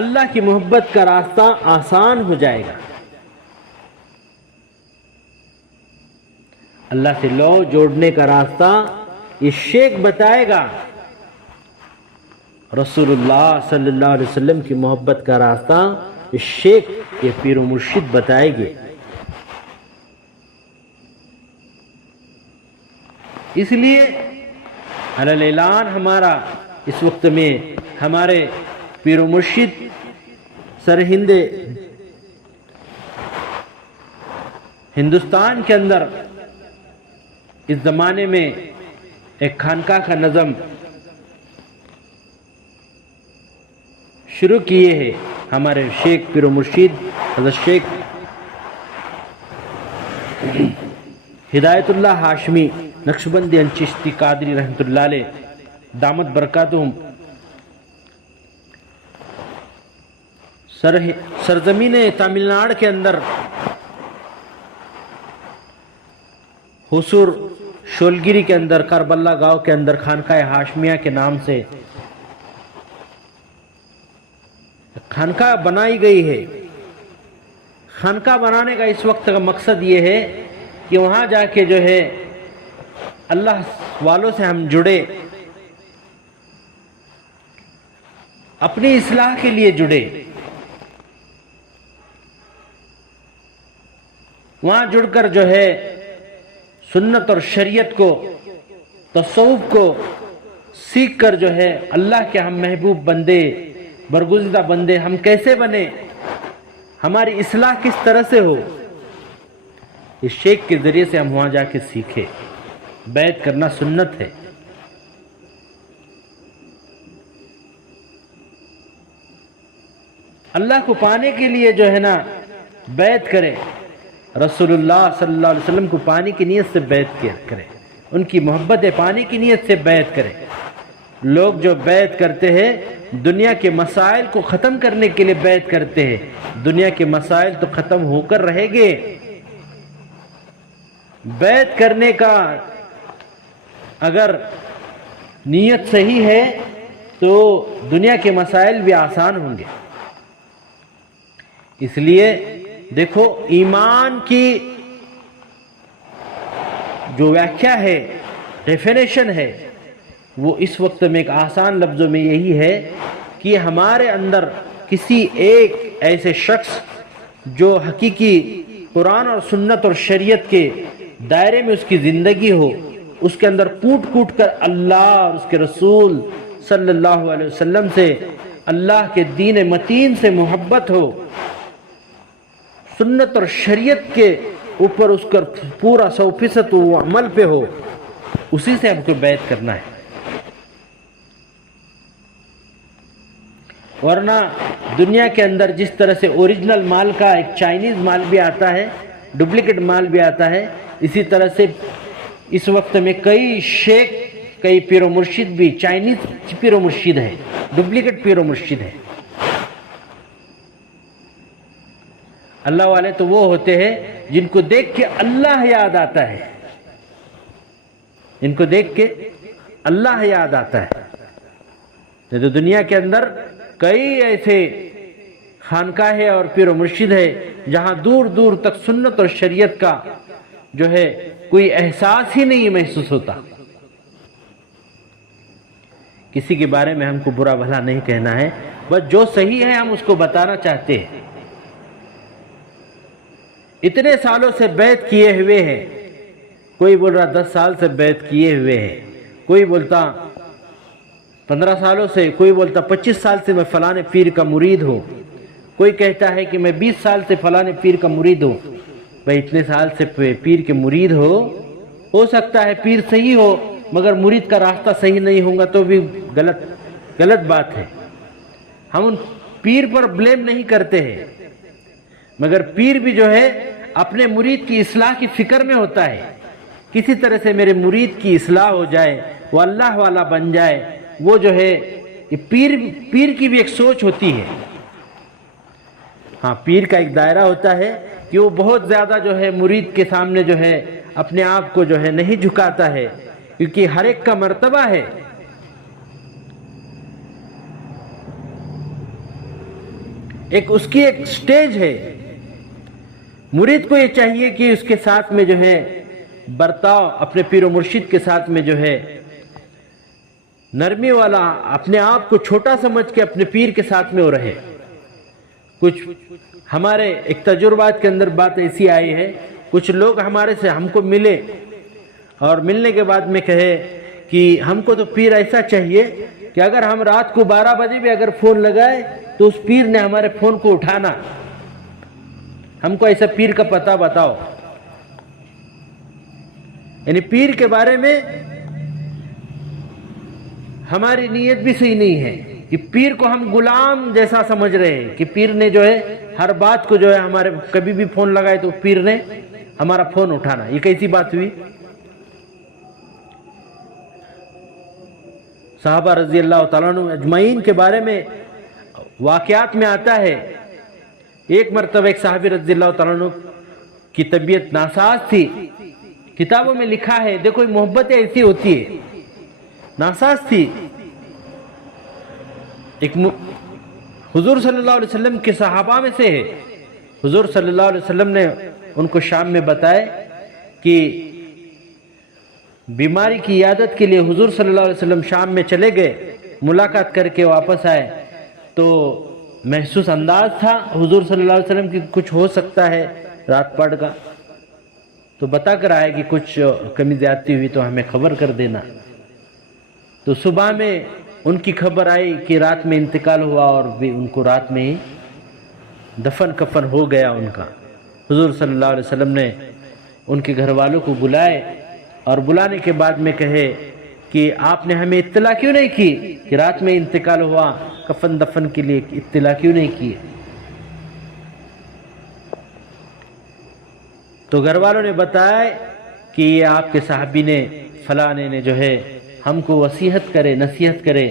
اللہ کی محبت کا راستہ آسان ہو جائے گا۔ اللہ سے لو جوڑنے کا راستہ یہ شیخ بتائے گا، رسول اللہ صلی اللہ علیہ وسلم کی محبت کا راستہ یہ شیخ، یہ پیر و مرشد بتائے گے۔ اس لیے علی اعلان ہمارا اس وقت میں ہمارے پیر و مرشد سرہند ہندوستان کے اندر اس زمانے میں ایک خانقاہ کا نظم شروع کیے ہیں ہمارے شیخ پیر و مرشد حضرت شیخ ہدایت اللہ ہاشمی نقشبندی چشتی قادری رحمۃ اللہ علیہ دامت برکاتہم سرزمین تامل ناڈو کے اندر حصور شولگیری کے اندر کربلا گاؤں کے اندر خانقاہ ہاشمیہ کے نام سے خانقاہ بنائی گئی ہے۔ خانقاہ بنانے کا اس وقت کا مقصد یہ ہے کہ وہاں جا کے جو ہے اللہ والوں سے ہم جڑے، اپنی اصلاح کے لیے جڑے، وہاں جڑ کر جو ہے سنت اور شریعت کو، تصوف کو سیکھ کر جو ہے اللہ کے ہم محبوب بندے، برگزیدہ بندے ہم کیسے بنے، ہماری اصلاح کس طرح سے ہو، اس شیخ کے ذریعے سے ہم وہاں جا کے سیکھے۔ بیعت کرنا سنت ہے۔ اللہ کو پانے کے لیے جو ہے نا بیعت کرے، رسول اللہ صلی اللہ علیہ وسلم کو پانے کی نیت سے بیعت کرے، ان کی محبت پانے کی نیت سے بیعت کرے۔ لوگ جو بیعت کرتے ہیں دنیا کے مسائل کو ختم کرنے کے لیے بیعت کرتے ہیں، دنیا کے مسائل تو ختم ہو کر رہے گے۔ بیعت کرنے کا اگر نیت صحیح ہے تو دنیا کے مسائل بھی آسان ہوں گے۔ اس لیے دیکھو ایمان کی جو ویاخیا ہے، ڈیفینیشن ہے، وہ اس وقت میں ایک آسان لفظوں میں یہی ہے کہ ہمارے اندر کسی ایک ایسے شخص جو حقیقی قرآن اور سنت اور شریعت کے دائرے میں اس کی زندگی ہو، اس کے اندر کوٹ کوٹ کر اللہ اور اس کے رسول صلی اللہ علیہ وسلم سے، اللہ کے دین متین سے محبت ہو، سنت اور شریعت کے اوپر اس کا پورا 100% وہ عمل پہ ہو، اسی سے ہم کو بیعت کرنا ہے۔ ورنہ دنیا کے اندر جس طرح سے اوریجنل مال کا ایک چائنیز مال بھی آتا ہے، ڈپلیکیٹ مال بھی آتا ہے، اسی طرح سے اس وقت میں کئی شیخ، کئی پیر و مرشد بھی چائنیز پیر و مرشد ہے، ڈپلیکیٹ پیر و مرشد ہے۔ اللہ والے تو وہ ہوتے ہیں جن کو دیکھ کے اللہ یاد آتا ہے، جن کو دیکھ کے اللہ یاد آتا ہے۔ تو دنیا کے اندر کئی ایسے خانقاہیں اور پیر و مرشد ہے جہاں دور دور تک سنت اور شریعت کا جو ہے کوئی احساس ہی نہیں محسوس ہوتا۔ کسی کے بارے میں ہم کو برا بھلا نہیں کہنا ہے، بس جو صحیح ہے ہم اس کو بتانا چاہتے ہیں۔ اتنے سالوں سے بیعت کیے ہوئے ہیں، کوئی بول رہا 10 سال سے بیعت کیے ہوئے ہیں، کوئی بولتا 15 سالوں سے، کوئی بولتا 25 سال سے میں فلاں پیر کا مرید ہوں، کوئی کہتا ہے کہ میں 20 سال سے فلاں پیر کا مرید ہوں۔ بھائی اتنے سال سے پیر کے مرید ہو سکتا ہے پیر صحیح ہو مگر مرید کا راستہ صحیح نہیں ہوگا تو بھی غلط بات ہے۔ ہم ان پیر پر بلیم نہیں کرتے ہیں، مگر پیر بھی جو ہے اپنے مرید کی اصلاح کی فکر میں ہوتا ہے، کسی طرح سے میرے مرید کی اصلاح ہو جائے، وہ اللہ والا بن جائے۔ وہ جو ہے پیر کی بھی ایک سوچ ہوتی ہے۔ ہاں، پیر کا ایک دائرہ ہوتا ہے کہ وہ بہت زیادہ جو ہے مرید کے سامنے جو ہے اپنے آپ کو جو ہے نہیں جھکاتا ہے، کیونکہ ہر ایک کا مرتبہ ہے۔ اس کی ایک سٹیج ہے۔ مرید کو یہ چاہیے کہ اس کے ساتھ میں جو ہے برتاؤ اپنے پیر و مرشد کے ساتھ میں جو ہے نرمی والا، اپنے آپ کو چھوٹا سمجھ کے اپنے پیر کے ساتھ میں وہ رہے۔ کچھ ہمارے ایک تجربات کے اندر بات ایسی آئی ہے، کچھ لوگ ہم کو ملے اور ملنے کے بعد میں کہے کہ ہم کو تو پیر ایسا چاہیے کہ اگر ہم رات کو 12 بجے بھی اگر فون لگائے تو اس پیر نے ہمارے فون کو اٹھانا، ہم کو ایسا پیر کا پتہ بتاؤ۔ یعنی پیر کے بارے میں ہماری نیت بھی صحیح نہیں ہے کہ پیر کو ہم غلام جیسا سمجھ رہے ہیں کہ پیر نے جو ہے ہر بات کو جو ہے ہمارے کبھی بھی فون لگائے تو پیر نے ہمارا فون اٹھانا۔ یہ کیسی بات ہوئی؟ صحابہ رضی اللہ تعالیٰ عنہ اجمعین کے بارے میں واقعات میں آتا ہے، ایک مرتبہ ایک صحابی رضی اللہ تعالیٰ عنہ کی طبیعت ناساز تھی۔ کتابوں میں لکھا ہے، دیکھو محبت ایسی ہوتی ہے، ناساز تھی۔ ایک حضور صلی اللہ علیہ وسلم کے صحابہ میں سے ہے، حضور صلی اللہ علیہ وسلم نے ان کو شام میں بتائے کہ بیماری کی عیادت کے لیے حضور صلی اللہ علیہ وسلم شام میں چلے گئے، ملاقات کر کے واپس آئے تو محسوس انداز تھا حضور صلی اللہ علیہ وسلم کی کچھ ہو سکتا ہے رات پڑ کا، تو بتا کر آئے کہ کچھ کمی زیادتی ہوئی تو ہمیں خبر کر دینا۔ تو صبح میں ان کی خبر آئی کہ رات میں انتقال ہوا اور بھی ان کو رات میں ہی دفن کفن ہو گیا ان کا۔ حضور صلی اللہ علیہ وسلم نے ان کے گھر والوں کو بلائے اور بلانے کے بعد میں کہے کہ آپ نے ہمیں اطلاع کیوں نہیں کی کہ رات میں انتقال ہوا، کفن دفن کے لیے اطلاع کیوں نہیں کی؟ تو گھر والوں نے بتایا کہ یہ آپ کے صحابی نے فلانے نے جو ہے ہم کو وصیت کرے، نصیحت کرے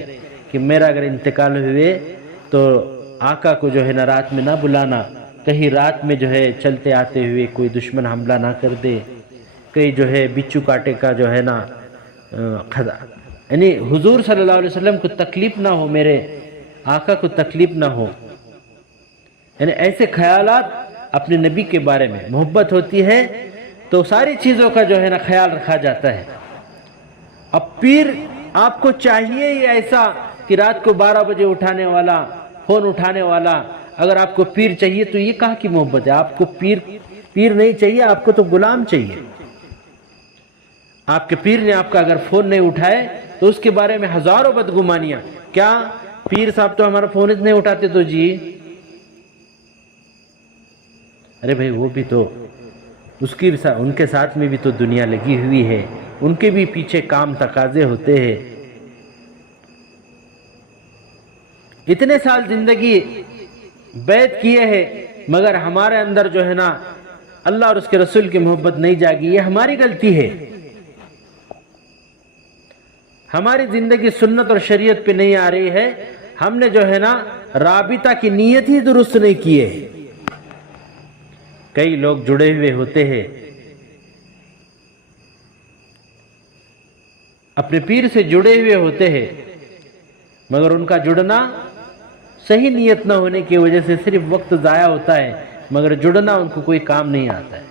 کہ میرا اگر انتقال ہوئے تو آقا کو جو ہے نا رات میں نہ بلانا، کہیں رات میں جو ہے چلتے آتے ہوئے کوئی دشمن حملہ نہ کر دے، کہیں جو ہے بچو کاٹے کا جو ہے نا یعنی حضور صلی اللہ علیہ وسلم کو تکلیف نہ ہو، میرے آقا کو تکلیف نہ ہو۔ یعنی ایسے خیالات اپنے نبی کے بارے میں محبت ہوتی ہے تو ساری چیزوں کا جو ہے نا خیال رکھا جاتا ہے۔ اب پیر آپ کو چاہیے ہی ایسا کہ رات کو 12 بجے اٹھانے والا، فون اٹھانے والا۔ اگر آپ کو پیر چاہیے تو یہ کہاں کی محبت ہے؟ آپ کو پیر نہیں چاہیے، آپ کو تو غلام چاہیے۔ آپ کے پیر نے آپ کا اگر فون نہیں اٹھائے تو اس کے بارے میں ہزاروں بدگمانیاں، کیا پیر صاحب تو ہمارا فون نہیں اٹھاتے تو جی، ارے بھائی وہ بھی تو ان کے ساتھ میں بھی تو دنیا لگی ہوئی ہے، ان کے بھی پیچھے کام تقاضے ہوتے ہیں۔ اتنے سال زندگی بیعت کیے ہیں مگر ہمارے اندر جو ہے نا اللہ اور اس کے رسول کی محبت نہیں جاگی، یہ ہماری غلطی ہے۔ ہماری زندگی سنت اور شریعت پہ نہیں آ رہی ہے، ہم نے جو ہے نا رابطہ کی نیت ہی درست نہیں کی ہے۔ کئی لوگ جڑے ہوئے ہوتے ہیں، اپنے پیر سے جڑے ہوئے ہوتے ہیں مگر ان کا جڑنا صحیح نیت نہ ہونے کی وجہ سے صرف وقت ضائع ہوتا ہے، مگر جڑنا ان کو کوئی کام نہیں آتا ہے۔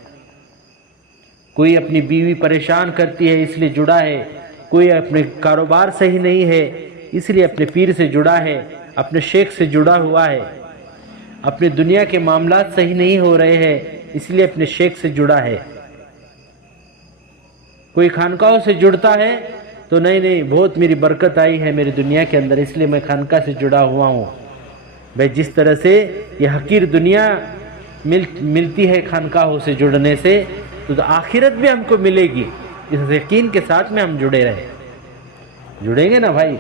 کوئی اپنی بیوی پریشان کرتی ہے اس لیے جڑا ہے، کوئی اپنے کاروبار صحیح نہیں ہے اس لیے اپنے پیر سے جڑا ہے، اپنے شیخ سے جڑا ہوا ہے، اپنے دنیا کے معاملات صحیح نہیں ہو رہے ہیں اس لیے اپنے شیخ سے جڑا ہے۔ کوئی خانقاہوں سے جڑتا ہے تو نہیں بہت میری برکت آئی ہے میری دنیا کے اندر، اس لیے میں خانقاہ سے جڑا ہوا ہوں۔ بھائی جس طرح سے یہ حقیر دنیا ملتی ہے خانقاہوں سے جڑنے سے، تو آخرت بھی ہم کو ملے گی، اس یقین کے ساتھ میں ہم جڑیں گے نا بھائی۔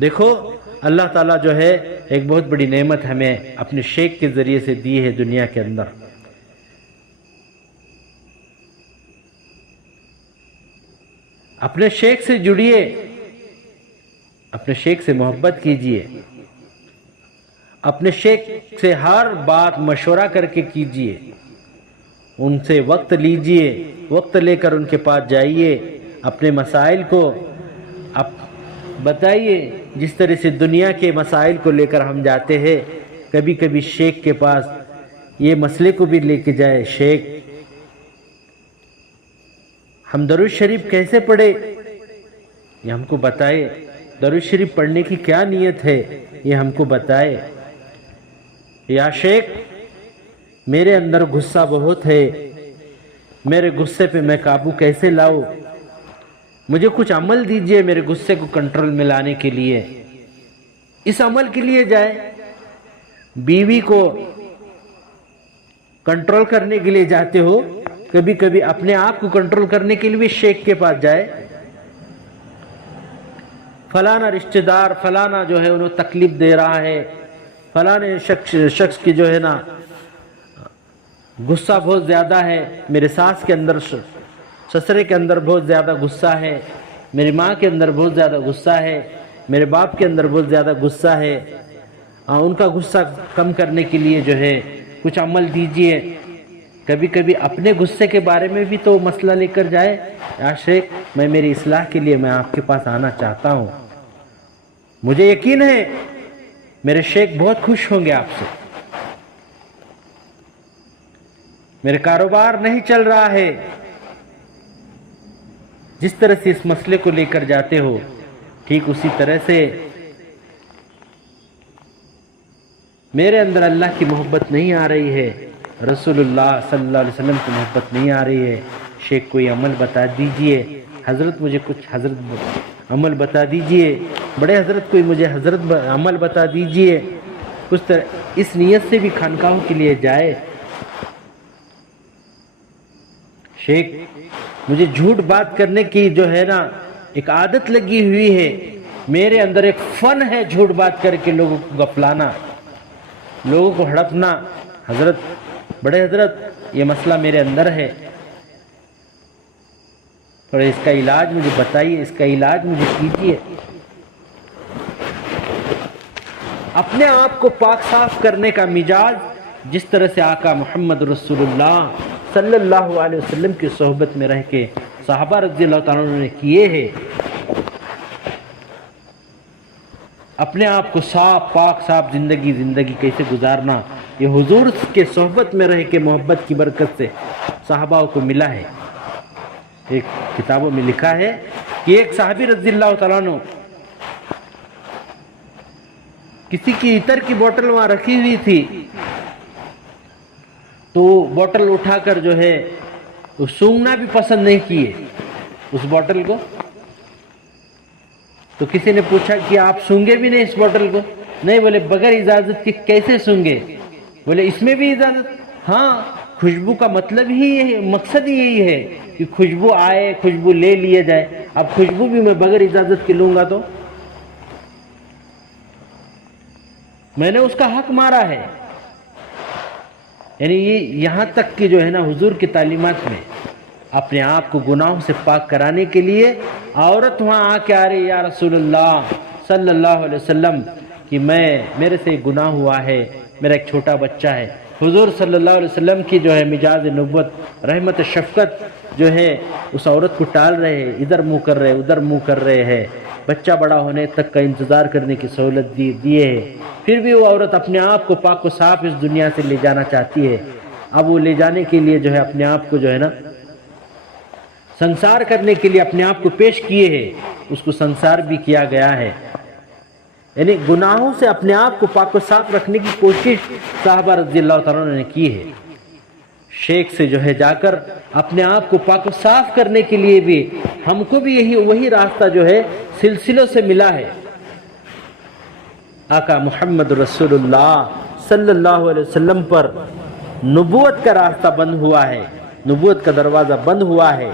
دیکھو اللہ تعالیٰ جو ہے ایک بہت بڑی نعمت ہمیں اپنے شیخ کے ذریعے سے دی ہے دنیا کے اندر۔ اپنے شیخ سے جڑیے، اپنے شیخ سے محبت کیجئے، اپنے شیخ سے ہر بات مشورہ کر کے کیجئے، ان سے وقت لیجئے، وقت لے کر ان کے پاس جائیے، اپنے مسائل کو بتائیے۔ جس طرح سے دنیا کے مسائل کو لے کر ہم جاتے ہیں، کبھی کبھی شیخ کے پاس یہ مسئلے کو بھی لے کے جائے، شیخ ہم درود شریف کیسے پڑھے یہ ہم کو بتائے، درود شریف پڑھنے کی کیا نیت ہے یہ ہم کو بتائے۔ یا شیخ میرے اندر غصہ بہت ہے، میرے غصے پہ میں قابو کیسے لاؤں، مجھے کچھ عمل دیجئے میرے غصے کو کنٹرول میں لانے کے لیے۔ اس عمل کے لیے جائے، بیوی کو کنٹرول کرنے کے لیے جاتے ہو، کبھی کبھی اپنے آپ کو کنٹرول کرنے کے لیے بھی شیخ کے پاس جائے۔ فلانا رشتہ دار فلانا جو ہے انہوں تکلیف دے رہا ہے، فلانے شخص کی جو ہے نا غصہ بہت زیادہ ہے، میرے ساس کے اندر سسرے کے اندر بہت زیادہ غصہ ہے، میری ماں کے اندر بہت زیادہ غصہ ہے، میرے باپ کے اندر بہت زیادہ غصہ ہے، ان کا غصہ کم کرنے کے لیے جو ہے کچھ عمل دیجئے۔ کبھی کبھی اپنے غصے کے بارے میں بھی تو مسئلہ لے کر جائے، یا شیخ میں میری اصلاح کے لیے میں آپ کے پاس آنا چاہتا ہوں، مجھے یقین ہے میرے شیخ بہت خوش ہوں گے آپ سے، میرے کاروبار نہیں چل رہا ہے، جس طرح سے اس مسئلے کو لے کر جاتے ہو ٹھیک اسی طرح سے میرے اندر اللہ کی محبت نہیں آ رہی ہے، رسول اللہ صلی اللہ علیہ وسلم کی محبت نہیں آ رہی ہے، شیخ کوئی عمل بتا دیجئے، حضرت مجھے کچھ عمل بتا دیجئے، بڑے حضرت کوئی مجھے عمل بتا دیجئے، کچھ طرح اس نیت سے بھی خانقاہوں کے لیے جائے۔ شیخ مجھے جھوٹ بات کرنے کی جو ہے نا ایک عادت لگی ہوئی ہے، میرے اندر ایک فن ہے جھوٹ بات کر کے لوگوں کو غفلانا، لوگوں کو ہڑپنا، حضرت بڑے حضرت یہ مسئلہ میرے اندر ہے اور اس کا علاج مجھے بتائیے، اس کا علاج مجھے کیجیے۔ اپنے آپ کو پاک صاف کرنے کا مزاج جس طرح سے آقا محمد رسول اللہ صلی اللہ علیہ وسلم کی صحبت میں رہ کے صحابہ رضی اللہ تعالیٰ عنہ نے کیے ہیں، اپنے آپ کو صاف پاک صاف زندگی کیسے گزارنا، یہ حضور کے صحبت میں رہ کے محبت کی برکت سے صحابہ کو ملا ہے۔ ایک کتابوں میں لکھا ہے کہ ایک صحابی رضی اللہ تعالیٰ عنہ کسی کی عطر کی بوتل وہاں رکھی ہوئی تھی، تو بوتل اٹھا کر جو ہے وہ سونگھنا بھی پسند نہیں کیے اس بوتل کو، تو کسی نے پوچھا کہ آپ سونگے بھی نہیں اس بوتل کو؟ نہیں، بولے بغیر اجازت کے کیسے سونگے؟ بولے اس میں بھی اجازت؟ ہاں، خوشبو کا مطلب ہی یہی، مقصد ہی یہی ہے کہ خوشبو آئے، خوشبو لے لیے جائے۔ اب خوشبو بھی میں بغیر اجازت کے لوں گا تو میں نے اس کا حق مارا ہے۔ یعنی یہاں تک کہ جو ہے نا حضور کی تعلیمات میں اپنے آپ کو گناہوں سے پاک کرانے کے لیے عورت وہاں آ کے آ رہی، یا رسول اللہ صلی اللہ علیہ وسلم کہ میرے سے گناہ ہوا ہے، میرا ایک چھوٹا بچہ ہے۔ حضور صلی اللہ علیہ وسلم کی جو ہے مجاز نبوت رحمت شفقت جو ہے اس عورت کو ٹال رہے ہیں، ادھر منہ کر رہے ادھر منہ کر رہے ہیں، بچہ بڑا ہونے تک کا انتظار کرنے کی سہولت دیے ہے، پھر بھی وہ عورت اپنے آپ کو پاک و صاف اس دنیا سے لے جانا چاہتی ہے۔ اب وہ لے جانے کے لیے جو ہے اپنے آپ کو جو ہے نا سنسار کرنے کے لیے اپنے آپ کو پیش کیے ہیں، اس کو سنسار بھی کیا گیا ہے۔ یعنی گناہوں سے اپنے آپ کو پاک و صاف رکھنے کی کوشش صحابہ رضی اللہ تعالیٰ نے کی ہے۔ شیخ سے جو ہے جا کر اپنے آپ کو پاک و صاف کرنے کے لیے بھی ہم کو بھی وہی راستہ جو ہے سلسلوں سے ملا ہے۔ آقا محمد رسول اللہ صلی اللہ علیہ وسلم پر نبوت کا راستہ بند ہوا ہے، نبوت کا دروازہ بند ہوا ہے۔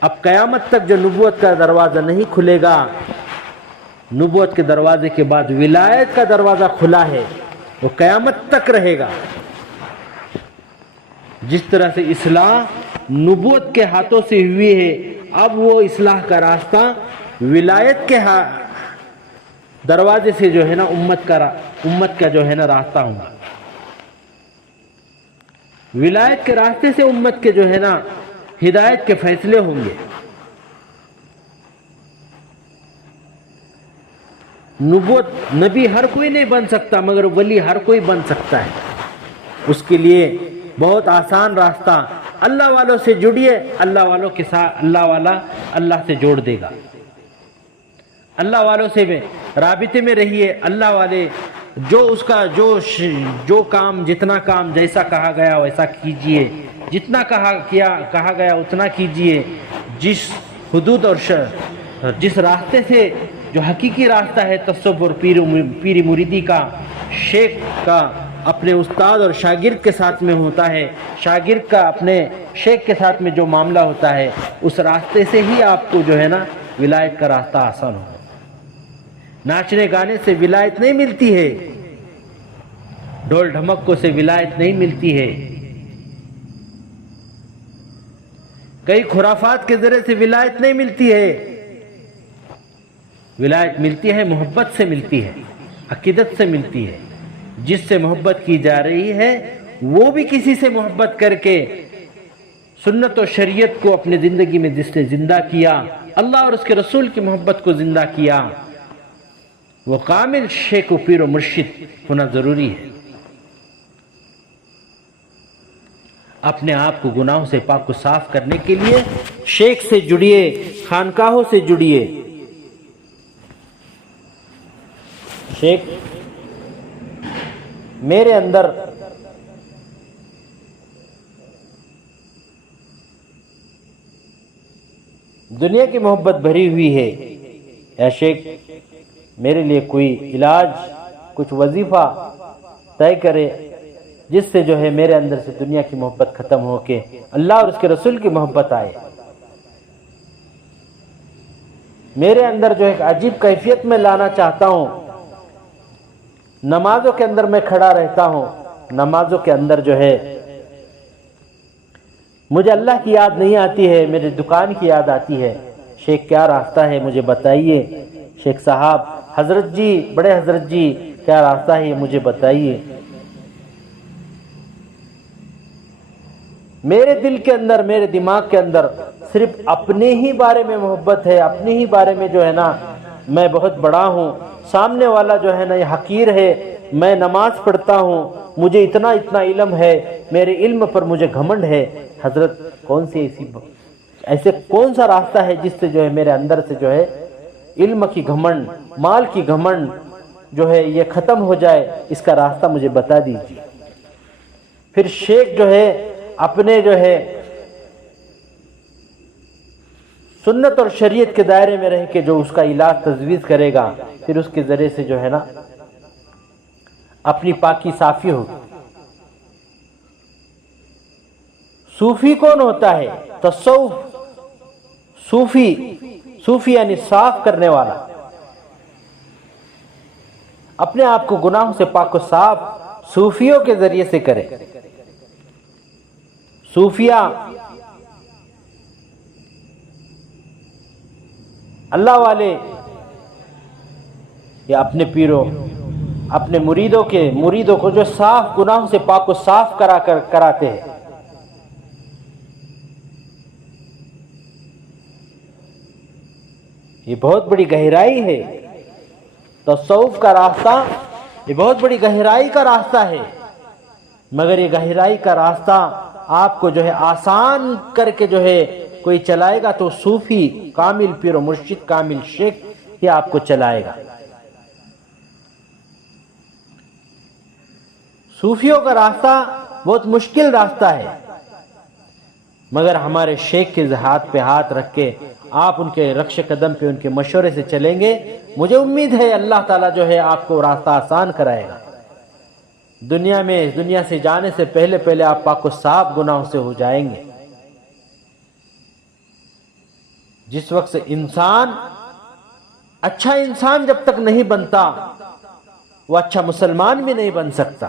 اب قیامت تک جو نبوت کا دروازہ نہیں کھلے گا، نبوت کے دروازے کے بعد ولایت کا دروازہ کھلا ہے، وہ قیامت تک رہے گا۔ جس طرح سے اصلاح نبوت کے ہاتھوں سے ہوئی ہے، اب وہ اصلاح کا راستہ ولایت کے دروازے سے جو ہے نا امت کا جو ہے نا راستہ ہوگا۔ ولایت کے راستے سے امت کے جو ہے نا ہدایت کے فیصلے ہوں گے۔ نبوت نبی ہر کوئی نہیں بن سکتا، مگر ولی ہر کوئی بن سکتا ہے۔ اس کے لیے بہت آسان راستہ، اللہ والوں سے جڑیے، اللہ والوں کے ساتھ اللہ سے جوڑ دے گا۔ اللہ والوں سے رابطے میں رہیے، اللہ والے جو کام جتنا کام جیسا کہا گیا ویسا کیجئے، جتنا کہا گیا اتنا کیجئے، جس حدود اور جس راستے سے جو حقیقی راستہ ہے تصوف پیری مریدی کا، شیخ کا اپنے استاد اور شاگرد کے ساتھ میں ہوتا ہے، شاگرد کا اپنے شیخ کے ساتھ میں جو معاملہ ہوتا ہے، اس راستے سے ہی آپ کو جو ہے نا ولایت کا راستہ آسان ہوگا۔ ناچنے گانے سے ولایت نہیں ملتی ہے، ڈھول ڈھمکوں سے ولایت نہیں ملتی ہے، کئی خرافات کے ذریعے سے ولایت نہیں ملتی ہے۔ ولایت ملتی ہے محبت سے، ملتی ہے عقیدت سے، ملتی ہے۔ جس سے محبت کی جا رہی ہے وہ بھی کسی سے محبت کر کے سنت و شریعت کو اپنے زندگی میں جس نے زندہ کیا، اللہ اور اس کے رسول کی محبت کو زندہ کیا، وہ کامل شیخ و پیر و مرشد ہونا ضروری ہے۔ اپنے آپ کو گناہوں سے پاک و صاف کرنے کے لیے شیخ سے جڑیے، خانقاہوں سے جڑیے۔ شیخ میرے اندر دنیا کی محبت بھری ہوئی ہے، یا شیخ میرے لیے کوئی علاج، کچھ وظیفہ طے کرے جس سے جو ہے میرے اندر سے دنیا کی محبت ختم ہو کے اللہ اور اس کے رسول کی محبت آئے۔ میرے اندر جو ایک عجیب کیفیت میں لانا چاہتا ہوں، نمازوں کے اندر میں کھڑا رہتا ہوں، نمازوں کے اندر جو ہے مجھے اللہ کی یاد نہیں آتی ہے، میرے دکان کی یاد آتی ہے۔ شیخ کیا راستہ ہے مجھے بتائیے، شیخ صاحب، حضرت جی، بڑے حضرت جی، کیا راستہ ہے مجھے بتائیے۔ میرے دل کے اندر، میرے دماغ کے اندر صرف اپنے ہی بارے میں محبت ہے، اپنے ہی بارے میں جو ہے نا میں بہت بڑا ہوں، سامنے والا جو ہے نا یہ حقیر ہے، میں نماز پڑھتا ہوں، مجھے اتنا علم ہے، میرے علم پر مجھے گھمنڈ ہے۔ حضرت ایسے کون سا راستہ ہے جس سے جو ہے میرے اندر سے جو ہے علم کی گھمنڈ، مال کی گھمنڈ جو ہے یہ ختم ہو جائے، اس کا راستہ مجھے بتا دیجیے۔ پھر شیخ جو ہے اپنے جو ہے سنت اور شریعت کے دائرے میں رہ کے جو اس کا علاج تجویز کرے گا، پھر اس کے ذریعے سے جو ہے نا اپنی پاکی صافی ہوگی۔ صوفی کون ہوتا ہے؟ تصوف، صوفی یعنی صاف کرنے والا، اپنے آپ کو گناہوں سے پاک و صاف صوفیوں کے ذریعے سے کرے۔ صوفیہ اللہ والے یا اپنے پیروں، اپنے مریدوں کو جو صاف گناہوں سے پاک و صاف کراتے ہیں۔ یہ بہت بڑی گہرائی ہے، تصوف کا راستہ یہ بہت بڑی گہرائی کا راستہ ہے، مگر یہ گہرائی کا راستہ آپ کو جو ہے آسان کر کے جو ہے کوئی چلائے گا تو صوفی، کامل پیر و مرشد، کامل شیخ یہ آپ کو چلائے گا۔ صوفیوں کا راستہ بہت مشکل راستہ ہے، مگر ہمارے شیخ کے ہاتھ پہ ہاتھ رکھ کے آپ ان کے رخش قدم پہ ان کے مشورے سے چلیں گے، مجھے امید ہے اللہ تعالیٰ جو ہے آپ کو راستہ آسان کرائے گا۔ دنیا سے جانے سے پہلے آپ پاک و صاف گناہوں سے ہو جائیں گے۔ جس وقت سے انسان اچھا انسان جب تک نہیں بنتا، وہ اچھا مسلمان بھی نہیں بن سکتا۔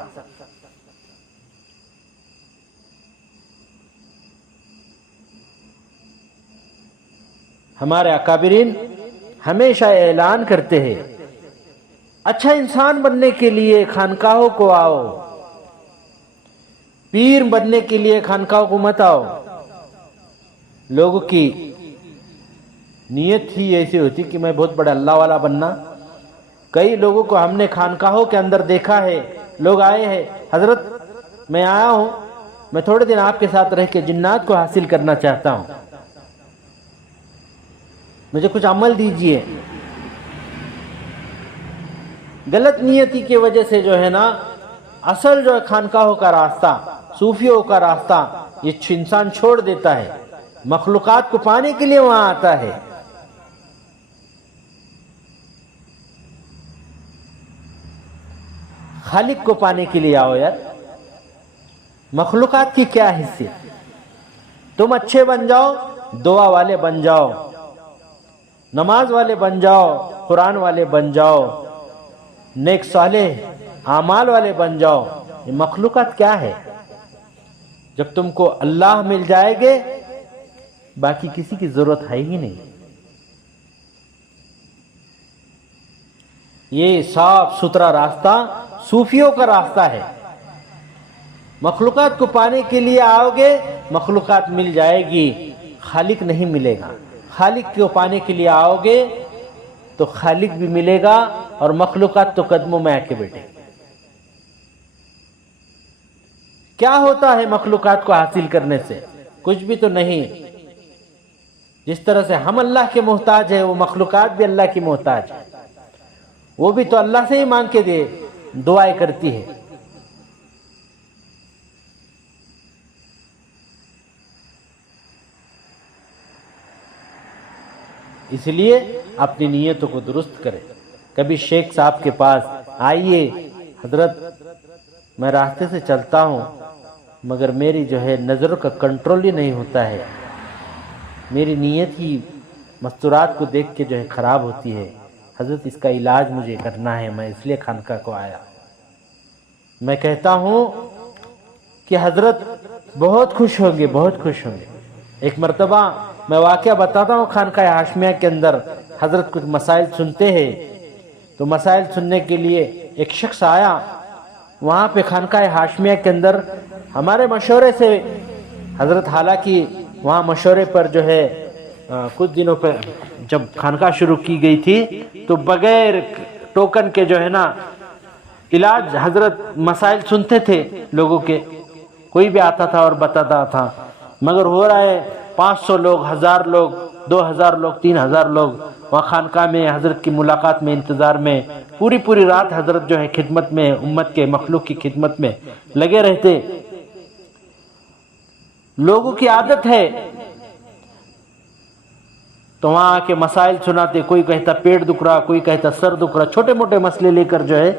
ہمارے اکابرین ہمیشہ اعلان کرتے ہیں، اچھا انسان بننے کے لیے خانقاہوں کو آؤ، پیر بننے کے لیے خانقاہوں کو مت آؤ۔ لوگوں کی نیت ہی ایسی ہوتی کہ میں بہت بڑا اللہ والا بننا۔ کئی لوگوں کو ہم نے خانقاہوں کے اندر دیکھا ہے، لوگ آئے ہیں، حضرت میں آیا ہوں، میں تھوڑے دن آپ کے ساتھ رہ کے جنات کو حاصل کرنا چاہتا ہوں، مجھے کچھ عمل دیجئے۔ غلط نیتی کی وجہ سے جو ہے نا، اصل جو ہے خانقاہوں کا راستہ، صوفیوں کا راستہ، یہ انسان چھوڑ دیتا ہے، مخلوقات کو پانے کے لیے وہاں آتا ہے۔ خالق کو پانے کے لیے آؤ یار، مخلوقات کی کیا حیثیت؟ تم اچھے بن جاؤ، دعا والے بن جاؤ، نماز والے بن جاؤ، قرآن والے بن جاؤ، نیک صالح اعمال والے بن جاؤ، یہ مخلوقات کیا ہے؟ جب تم کو اللہ مل جائے گے، باقی کسی کی ضرورت ہے ہی نہیں۔ یہ صاف ستھرا راستہ صوفیوں کا راستہ ہے۔ مخلوقات کو پانے کے لیے آؤ گے، مخلوقات مل جائے گی، خالق نہیں ملے گا۔ خالق کو پانے کے لیے آؤ گے تو خالق بھی ملے گا، اور مخلوقات تو قدموں میں آ کے بیٹھے۔ کیا ہوتا ہے مخلوقات کو حاصل کرنے سے؟ کچھ بھی تو نہیں۔ جس طرح سے ہم اللہ کے محتاج ہیں، وہ مخلوقات بھی اللہ کی محتاج ہے، وہ بھی تو اللہ سے ہی مانگ کے دعائیں کرتی ہے۔ اس لیے اپنی نیتوں کو درست کریں۔ کبھی شیخ صاحب کے پاس آئیے، حضرت میں راستے سے چلتا ہوں مگر میری جو ہے نظروں کا کنٹرول ہی نہیں ہوتا ہے، میری نیت ہی مستورات کو دیکھ کے جو ہے خراب ہوتی ہے، حضرت اس کا علاج مجھے کرنا ہے، میں اس لیے خانقاہ کو آیا۔ میں کہتا ہوں کہ حضرت بہت خوش ہوں گے، بہت خوش ہوں گے۔ ایک مرتبہ میں واقعہ بتاتا ہوں، خانقاہ ہاشمیہ کے اندر حضرت کچھ مسائل سنتے ہیں، تو مسائل سننے کے لیے ایک شخص آیا وہاں پہ خانقاہ ہاشمیہ کے اندر ہمارے مشورے سے۔ حضرت حالانکہ وہاں مشورے پر جو ہے کچھ دنوں پہ جب خانقاہ شروع کی گئی تھی تو بغیر ٹوکن کے جو ہے نا علاج، حضرت مسائل سنتے تھے لوگوں کے، کوئی بھی آتا تھا اور بتاتا تھا، مگر ہو رہا ہے 500 لوگ، 1000 لوگ، 2000 لوگ، 3000 لوگ وہاں خانقاہ میں حضرت کی ملاقات میں انتظار میں پوری رات حضرت جو ہے خدمت میں، امت کے مخلوق کی خدمت میں لگے رہتے۔ لوگوں کی عادت ہے تو وہاں آ کے مسائل سناتے، کوئی کہتا پیٹ دکھ رہا، کوئی کہتا سر دکھ رہا، چھوٹے موٹے مسئلے لے کر جو ہے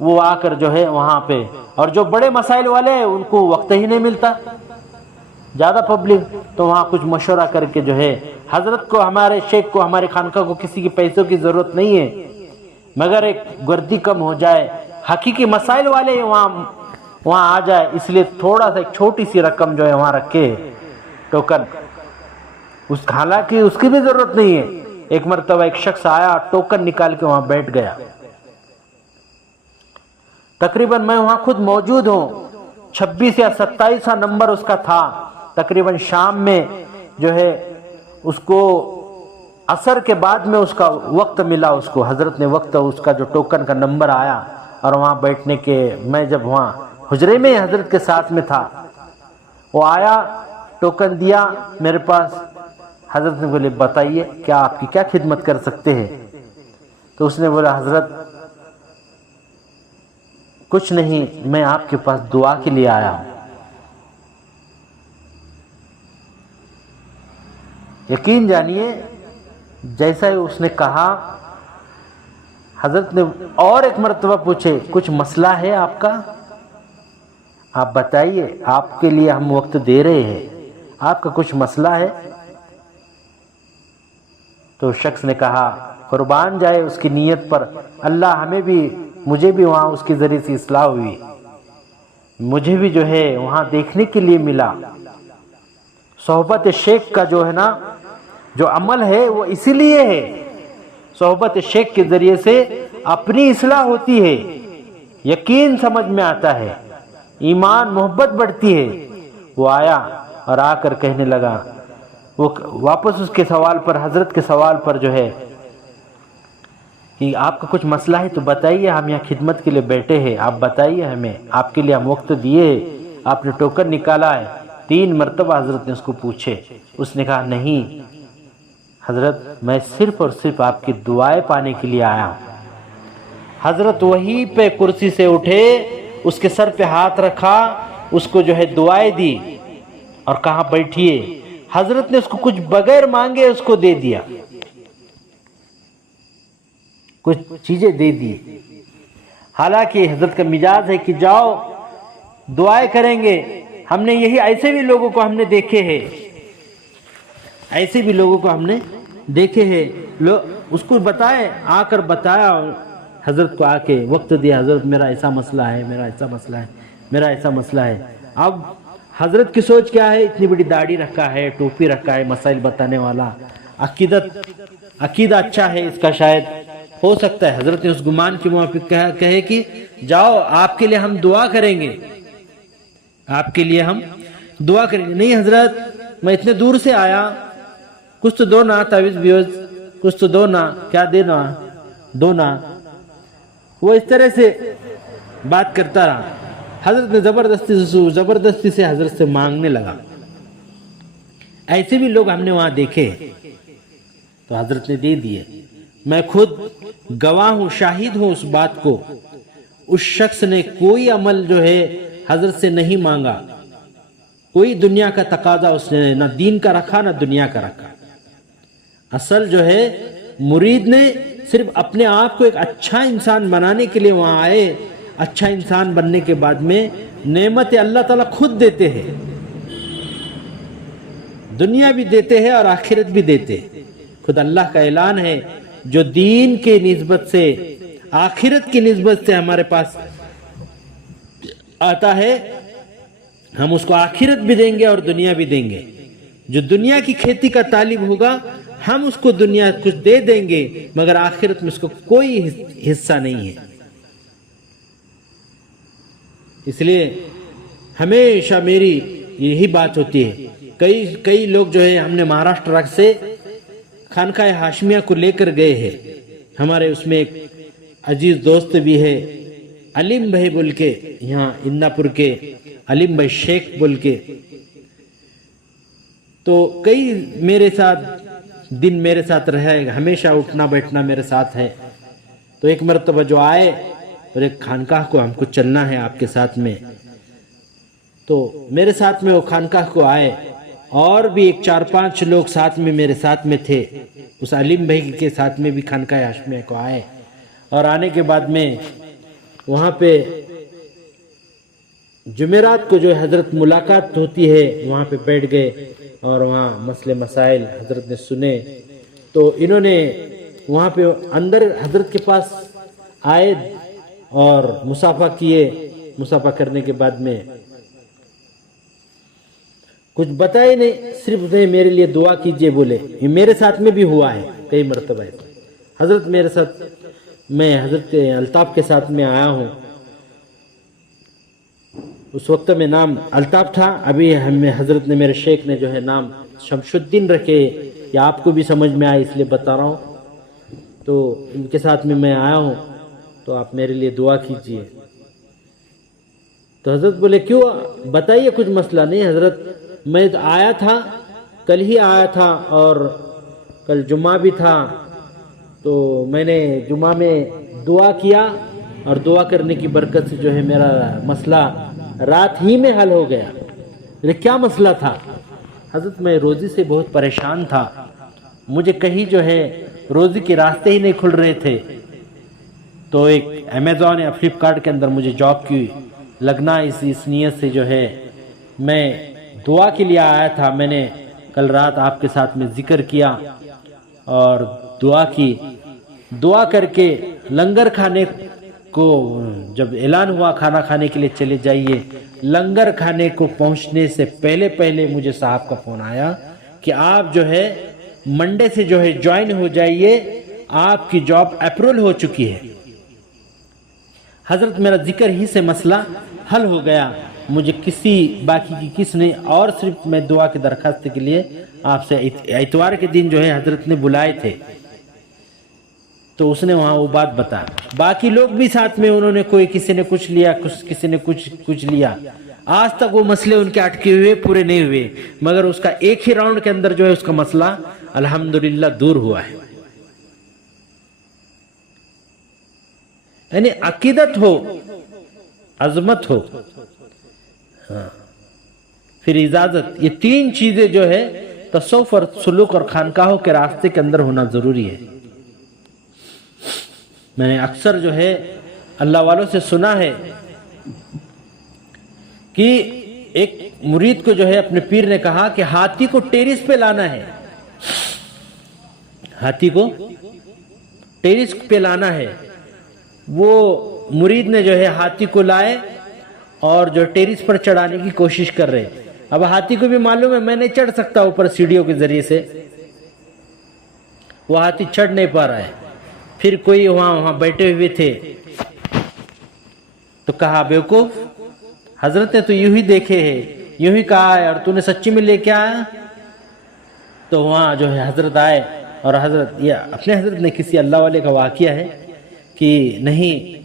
وہ آ کر جو ہے وہاں پہ، اور جو بڑے مسائل والے ہیں ان کو وقت ہی نہیں ملتا، زیادہ پبلک، تو وہاں کچھ مشورہ کر کے جو ہے حضرت کو، ہمارے شیخ کو، ہمارے خانقاہ کو کسی کی پیسوں کی ضرورت نہیں ہے، مگر ایک گردی کم ہو جائے، حقیقی مسائل والے وہاں آ جائے، اس لیے تھوڑا سا ایک چھوٹی سی رقم جو ہے وہاں رکھے ٹوکن، حالانکہ اس کی بھی ضرورت نہیں ہے۔ ایک مرتبہ ایک شخص آیا، ٹوکن نکال کے وہاں بیٹھ گیا، تقریباً میں وہاں خود موجود ہوں، 26 یا 27 نمبر اس کا تھا، تقریباً شام میں جو ہے اس کو عصر کے بعد میں اس کا وقت ملا، اس کو حضرت نے وقت، اس کا جو ٹوکن کا نمبر آیا، اور وہاں بیٹھنے کے، میں جب وہاں حجرے میں حضرت کے ساتھ میں تھا، وہ آیا، ٹوکن دیا میرے پاس، حضرت نے بولے بتائیے کیا آپ کی کیا خدمت کر سکتے ہیں؟ تو اس نے بولا حضرت کچھ نہیں، میں آپ کے پاس دعا کے لیے آیا ہوں۔ یقین جانیے جیسا ہی اس نے کہا، حضرت نے اور ایک مرتبہ پوچھے کچھ مسئلہ ہے آپ کا؟ آپ بتائیے، آپ کے لیے ہم وقت دے رہے ہیں، آپ کا کچھ مسئلہ ہے؟ تو شخص نے کہا قربان جائے اس کی نیت پر، اللہ مجھے بھی وہاں اس کے ذریعے سے اصلاح ہوئی، مجھے بھی جو ہے وہاں دیکھنے کے لیے ملا۔ صحبت شیخ کا جو ہے نا جو عمل ہے وہ اسی لیے ہے، صحبت شیخ کے ذریعے سے اپنی اصلاح ہوتی ہے، یقین سمجھ میں آتا ہے، ایمان محبت بڑھتی ہے۔ وہ آیا اور آ کر کہنے لگا، وہ واپس اس کے سوال پر، حضرت کے سوال پر جو ہے کہ آپ کا کچھ مسئلہ ہے تو بتائیے، ہم یہاں خدمت کے لیے بیٹھے ہیں، آپ بتائیے ہمیں، آپ کے لیے ہم وقت دیے، آپ نے ٹوکن نکالا ہے۔ 3 مرتبہ حضرت نے اس کو پوچھے، اس نے کہا نہیں حضرت، میں صرف اور صرف آپ کی دعائیں پانے کے لیے آیا ہوں۔ حضرت وہیں پہ کرسی سے اٹھے، اس کے سر پہ ہاتھ رکھا، اس کو جو ہے دعائیں دی اور کہا بیٹھیے۔ حضرت نے اس کو کچھ بغیر مانگے اس کو دے دیا، کچھ چیزیں دے دی۔ حالانکہ حضرت کا مزاج ہے کہ جاؤ دعائیں کریں گے، ہم نے یہی ایسے بھی لوگوں کو ہم نے دیکھے ہیں، ایسے بھی لوگوں کو ہم نے دیکھے ہیں، اس کو بتائے، آ کر بتایا، حضرت کو آ کے وقت دیا، حضرت میرا ایسا مسئلہ ہے، میرا ایسا مسئلہ ہے، میرا ایسا مسئلہ ہے۔ اب حضرت کی سوچ کیا ہے، اتنی بڑی داڑھی رکھا ہے، ٹوپی رکھا ہے، مسائل بتانے والا، عقیدہ اچھا ہے اس کا، شاید ہو سکتا ہے حضرت نے اس گمان کے موافق کہے کہ جاؤ آپ کے لیے ہم دعا کریں گے، آپ کے لیے ہم دعا کریں گے۔ نہیں حضرت میں اتنے دور سے آیا، کچھ تو دو نا، تعویذ بیوز کچھ تو دو نا، کیا دینا، دو نا۔ وہ اس طرح سے بات کرتا رہا۔ حضرت نے زبردستی سے حضرت سے مانگنے لگا۔ ایسے بھی لوگ ہم نے وہاں دیکھے، تو حضرت نے دے دیے۔ میں خود گواہ ہوں، شاہد ہوں اس بات کو، اس شخص نے کوئی عمل جو ہے حضرت سے نہیں مانگا، کوئی دنیا کا تقاضا اس نے نہ دین کا رکھا نہ دنیا کا رکھا۔ اصل جو ہے مرید نے صرف اپنے آپ کو ایک اچھا انسان بنانے کے لیے وہاں آئے، اچھا انسان بننے کے بعد میں نعمت اللہ تعالیٰ خود دیتے ہیں، دنیا بھی دیتے ہیں اور آخرت بھی دیتے ہیں۔ خود اللہ کا اعلان ہے، جو دین کے نسبت سے، آخرت کی نسبت سے ہمارے پاس آتا ہے، ہم اس کو آخرت بھی دیں گے اور دنیا بھی دیں گے۔ جو دنیا کی کھیتی کا طالب ہوگا، ہم اس کو دنیا کچھ دے دیں گے، مگر آخرت میں اس کو کوئی حصہ نہیں ہے۔ اس لیے ہمیشہ میری یہی بات ہوتی ہے، کئی لوگ جو ہے ہم نے مہاراشٹر سے خانقاہ ہاشمیہ کو لے کر گئے ہیں، ہمارے اس میں ایک عزیز دوست بھی ہے علیم بھائی بول کے، یہاں انداپور کے علیم بھائی شیخ بول کے، تو کئی میرے ساتھ دن میرے ساتھ رہے، ہمیشہ اٹھنا بیٹھنا میرے ساتھ ہے۔ تو ایک مرتبہ جو آئے اور ایک خانقاہ کو ہم کو چلنا ہے آپ کے ساتھ میں، تو میرے ساتھ میں وہ خانقاہ کو آئے، اور بھی ایک 4-5 لوگ ساتھ میں میرے ساتھ میں تھے، اس علیم بھائی کے ساتھ میں بھی خانقاہ ہاشمیہ کو آئے، اور آنے کے بعد میں وہاں پہ جمعرات کو جو حضرت ملاقات ہوتی ہے، وہاں پہ بیٹھ گئے اور وہاں مسئلے مسائل حضرت نے سنے۔ تو انہوں نے وہاں پہ اندر حضرت کے پاس آئے اور مصافحہ کیے، مصافحہ کرنے کے بعد میں کچھ بتائے نہیں، صرف میرے لیے دعا کیجئے بولے۔ یہ میرے ساتھ میں بھی ہوا ہے کئی مرتبہ، حضرت میرے ساتھ، میں حضرت الطاف کے ساتھ میں آیا ہوں، اس وقت میں نام الطاف تھا، ابھی ہمیں حضرت نے، میرے شیخ نے جو ہے نام شمس الدین رکھے، یا آپ کو بھی سمجھ میں آئے اس لیے بتا رہا ہوں۔ تو ان کے ساتھ میں آیا ہوں، تو آپ میرے لیے دعا کیجئے۔ تو حضرت بولے کیوں، بتائیے کچھ مسئلہ؟ نہیں حضرت میں آیا تھا، کل ہی آیا تھا، اور کل جمعہ بھی تھا، تو میں نے جمعہ میں دعا کیا، اور دعا کرنے کی برکت سے جو ہے میرا مسئلہ رات ہی میں حل ہو گیا۔ کیا مسئلہ تھا؟ حضرت میں روزی سے بہت پریشان تھا، مجھے کہیں جو ہے روزی کے راستے ہی نہیں کھل رہے تھے، تو ایک امیزون یا فلپکارٹ کے اندر مجھے جاب کی لگنا، اس نیت سے جو ہے میں دعا کے لیے آیا تھا۔ میں نے کل رات آپ کے ساتھ میں ذکر کیا اور دعا کی، دعا کر کے لنگر کھانے کو جب اعلان ہوا کھانا کھانے کے لیے چلے جائیے، لنگر کھانے کو پہنچنے سے پہلے مجھے صاحب کا فون آیا کہ آپ جو ہے منڈے سے جو ہے جوائن ہو جائیے، آپ کی جاب اپروول ہو چکی ہے۔ حضرت میرا ذکر ہی سے مسئلہ حل ہو گیا، مجھے کسی باقی کی کس نے، اور صرف میں دعا کی درخواست کے لیے آپ سے اتوار کے دن جو ہے حضرت نے بلائے تھے، تو اس نے وہاں وہ بات بتا، باقی لوگ بھی ساتھ میں انہوں نے کوئی کسی نے کچھ لیا، کسی نے کچھ لیا، آج تک وہ مسئلے ان کے اٹکے ہوئے پورے نہیں ہوئے، مگر اس کا ایک ہی راؤنڈ کے اندر جو ہے اس کا مسئلہ الحمدللہ دور ہوا ہے۔ یعنی عقیدت ہو، عظمت ہو، پھر اجازت، یہ تین چیزیں جو ہے تصوف اور سلوک اور خانقاہوں کے راستے کے اندر ہونا ضروری ہے۔ میں نے اکثر جو ہے اللہ والوں سے سنا ہے کہ ایک مرید کو جو ہے اپنے پیر نے کہا کہ ہاتھی کو ٹیرس پہ لانا ہے، ہاتھی کو ٹیرس پہ لانا ہے۔ وہ مرید نے جو ہے ہاتھی کو لائے اور جو ٹیرس پر چڑھانے کی کوشش کر رہے، اب ہاتھی کو بھی معلوم ہے میں نہیں چڑھ سکتا اوپر سیڑھیوں کے ذریعے سے، وہ ہاتھی چڑھ نہیں پا رہا ہے۔ پھر کوئی وہاں بیٹھے ہوئے تھے تو کہا بیوقوف، حضرت نے تو یوں ہی دیکھے ہے، یوں ہی کہا ہے، اور تو نے سچی میں لے کے آیا؟ تو وہاں جو ہے حضرت آئے، اور حضرت، یہ اپنے حضرت نے کسی اللہ والے کا واقعہ ہے کہ نہیں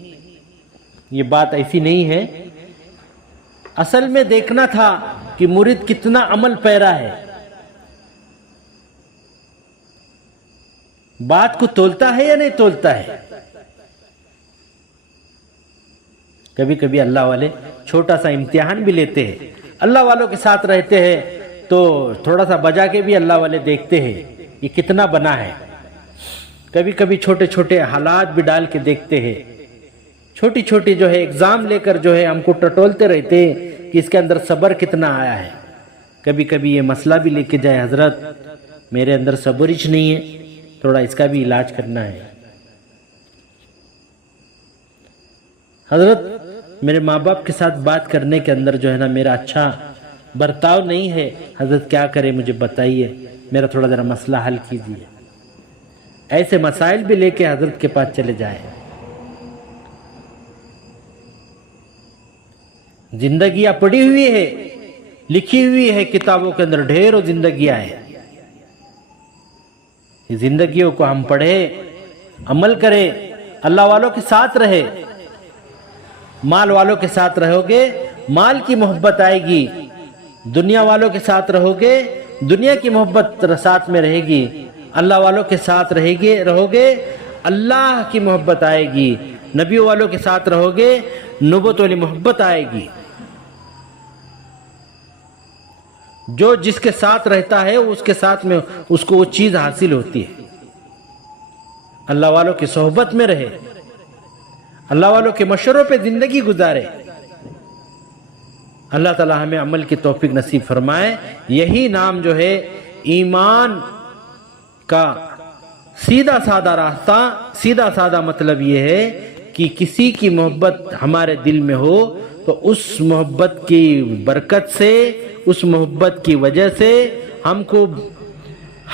یہ بات ایسی نہیں ہے، اصل میں دیکھنا تھا کہ مرید کتنا عمل پیرا ہے، بات کو تولتا ہے یا نہیں تولتا ہے۔ کبھی کبھی اللہ والے چھوٹا سا امتحان بھی لیتے ہیں، اللہ والوں کے ساتھ رہتے ہیں تو تھوڑا سا بجا کے بھی اللہ والے دیکھتے ہیں یہ کتنا بنا ہے، کبھی کبھی چھوٹے چھوٹے حالات بھی ڈال کے دیکھتے ہیں، چھوٹی چھوٹی جو ہے ایگزام لے کر جو ہے ہم کو ٹٹولتے رہتے ہیں کہ اس کے اندر صبر کتنا آیا ہے۔ کبھی کبھی یہ مسئلہ بھی لے کے جائے، حضرت میرے اندر صبر ہی نہیں ہے، تھوڑا اس کا بھی علاج کرنا ہے۔ حضرت میرے ماں باپ کے ساتھ بات کرنے کے اندر جو ہے نا میرا اچھا برتاؤ نہیں ہے، حضرت کیا کرے مجھے بتائیے، میرا تھوڑا ذرا مسئلہ حل کیجیے۔ ایسے مسائل بھی لے کے حضرت کے پاس چلے جائیں۔ زندگیاں پڑی ہوئی ہے، لکھی ہوئی ہے کتابوں کے اندر، ڈھیروں زندگیاں ہیں، زندگیوں کو ہم پڑھے، عمل کرے، اللہ والوں کے ساتھ رہے۔ مال والوں کے ساتھ رہو گے مال کی محبت آئے گی، دنیا والوں کے ساتھ رہو گے دنیا کی محبت ساتھ میں رہے گی، اللہ والوں کے ساتھ رہو گے اللہ کی محبت آئے گی، نبی والوں کے ساتھ رہو گے نبوت والی محبت آئے گی۔ جو جس کے ساتھ رہتا ہے اس کے ساتھ میں اس کو وہ چیز حاصل ہوتی ہے۔ اللہ والوں کی صحبت میں رہے، اللہ والوں کے مشوروں پہ زندگی گزارے۔ اللہ تعالی ہمیں عمل کی توفیق نصیب فرمائے۔ یہی نام جو ہے ایمان کا سیدھا سادہ راستہ، سیدھا سادہ مطلب یہ ہے کہ کسی کی محبت ہمارے دل میں ہو تو اس محبت کی برکت سے، اس محبت کی وجہ سے ہم کو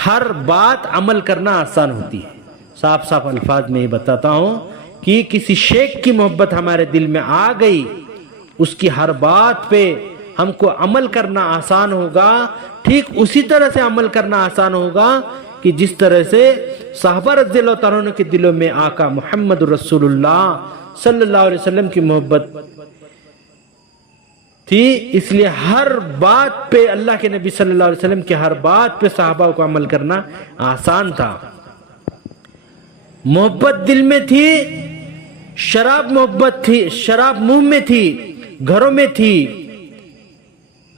ہر بات عمل کرنا آسان ہوتی ہے۔ صاف صاف الفاظ میں یہ بتاتا ہوں کہ کسی شیخ کی محبت ہمارے دل میں آ گئی، اس کی ہر بات پہ ہم کو عمل کرنا آسان ہوگا، ٹھیک اسی طرح سے عمل کرنا آسان ہوگا کہ جس طرح سے صحابہ رضی اللہ تعالیٰ عنہ کے دلوں میں آقا محمد رسول اللہ صلی اللہ علیہ وسلم کی محبت تھی، اس لیے ہر بات پہ اللہ کے نبی صلی اللہ علیہ وسلم کی ہر بات پہ صحابہ کو عمل کرنا آسان تھا۔ محبت دل میں تھی، شراب محبت تھی، شراب منہ میں تھی، گھروں میں تھی،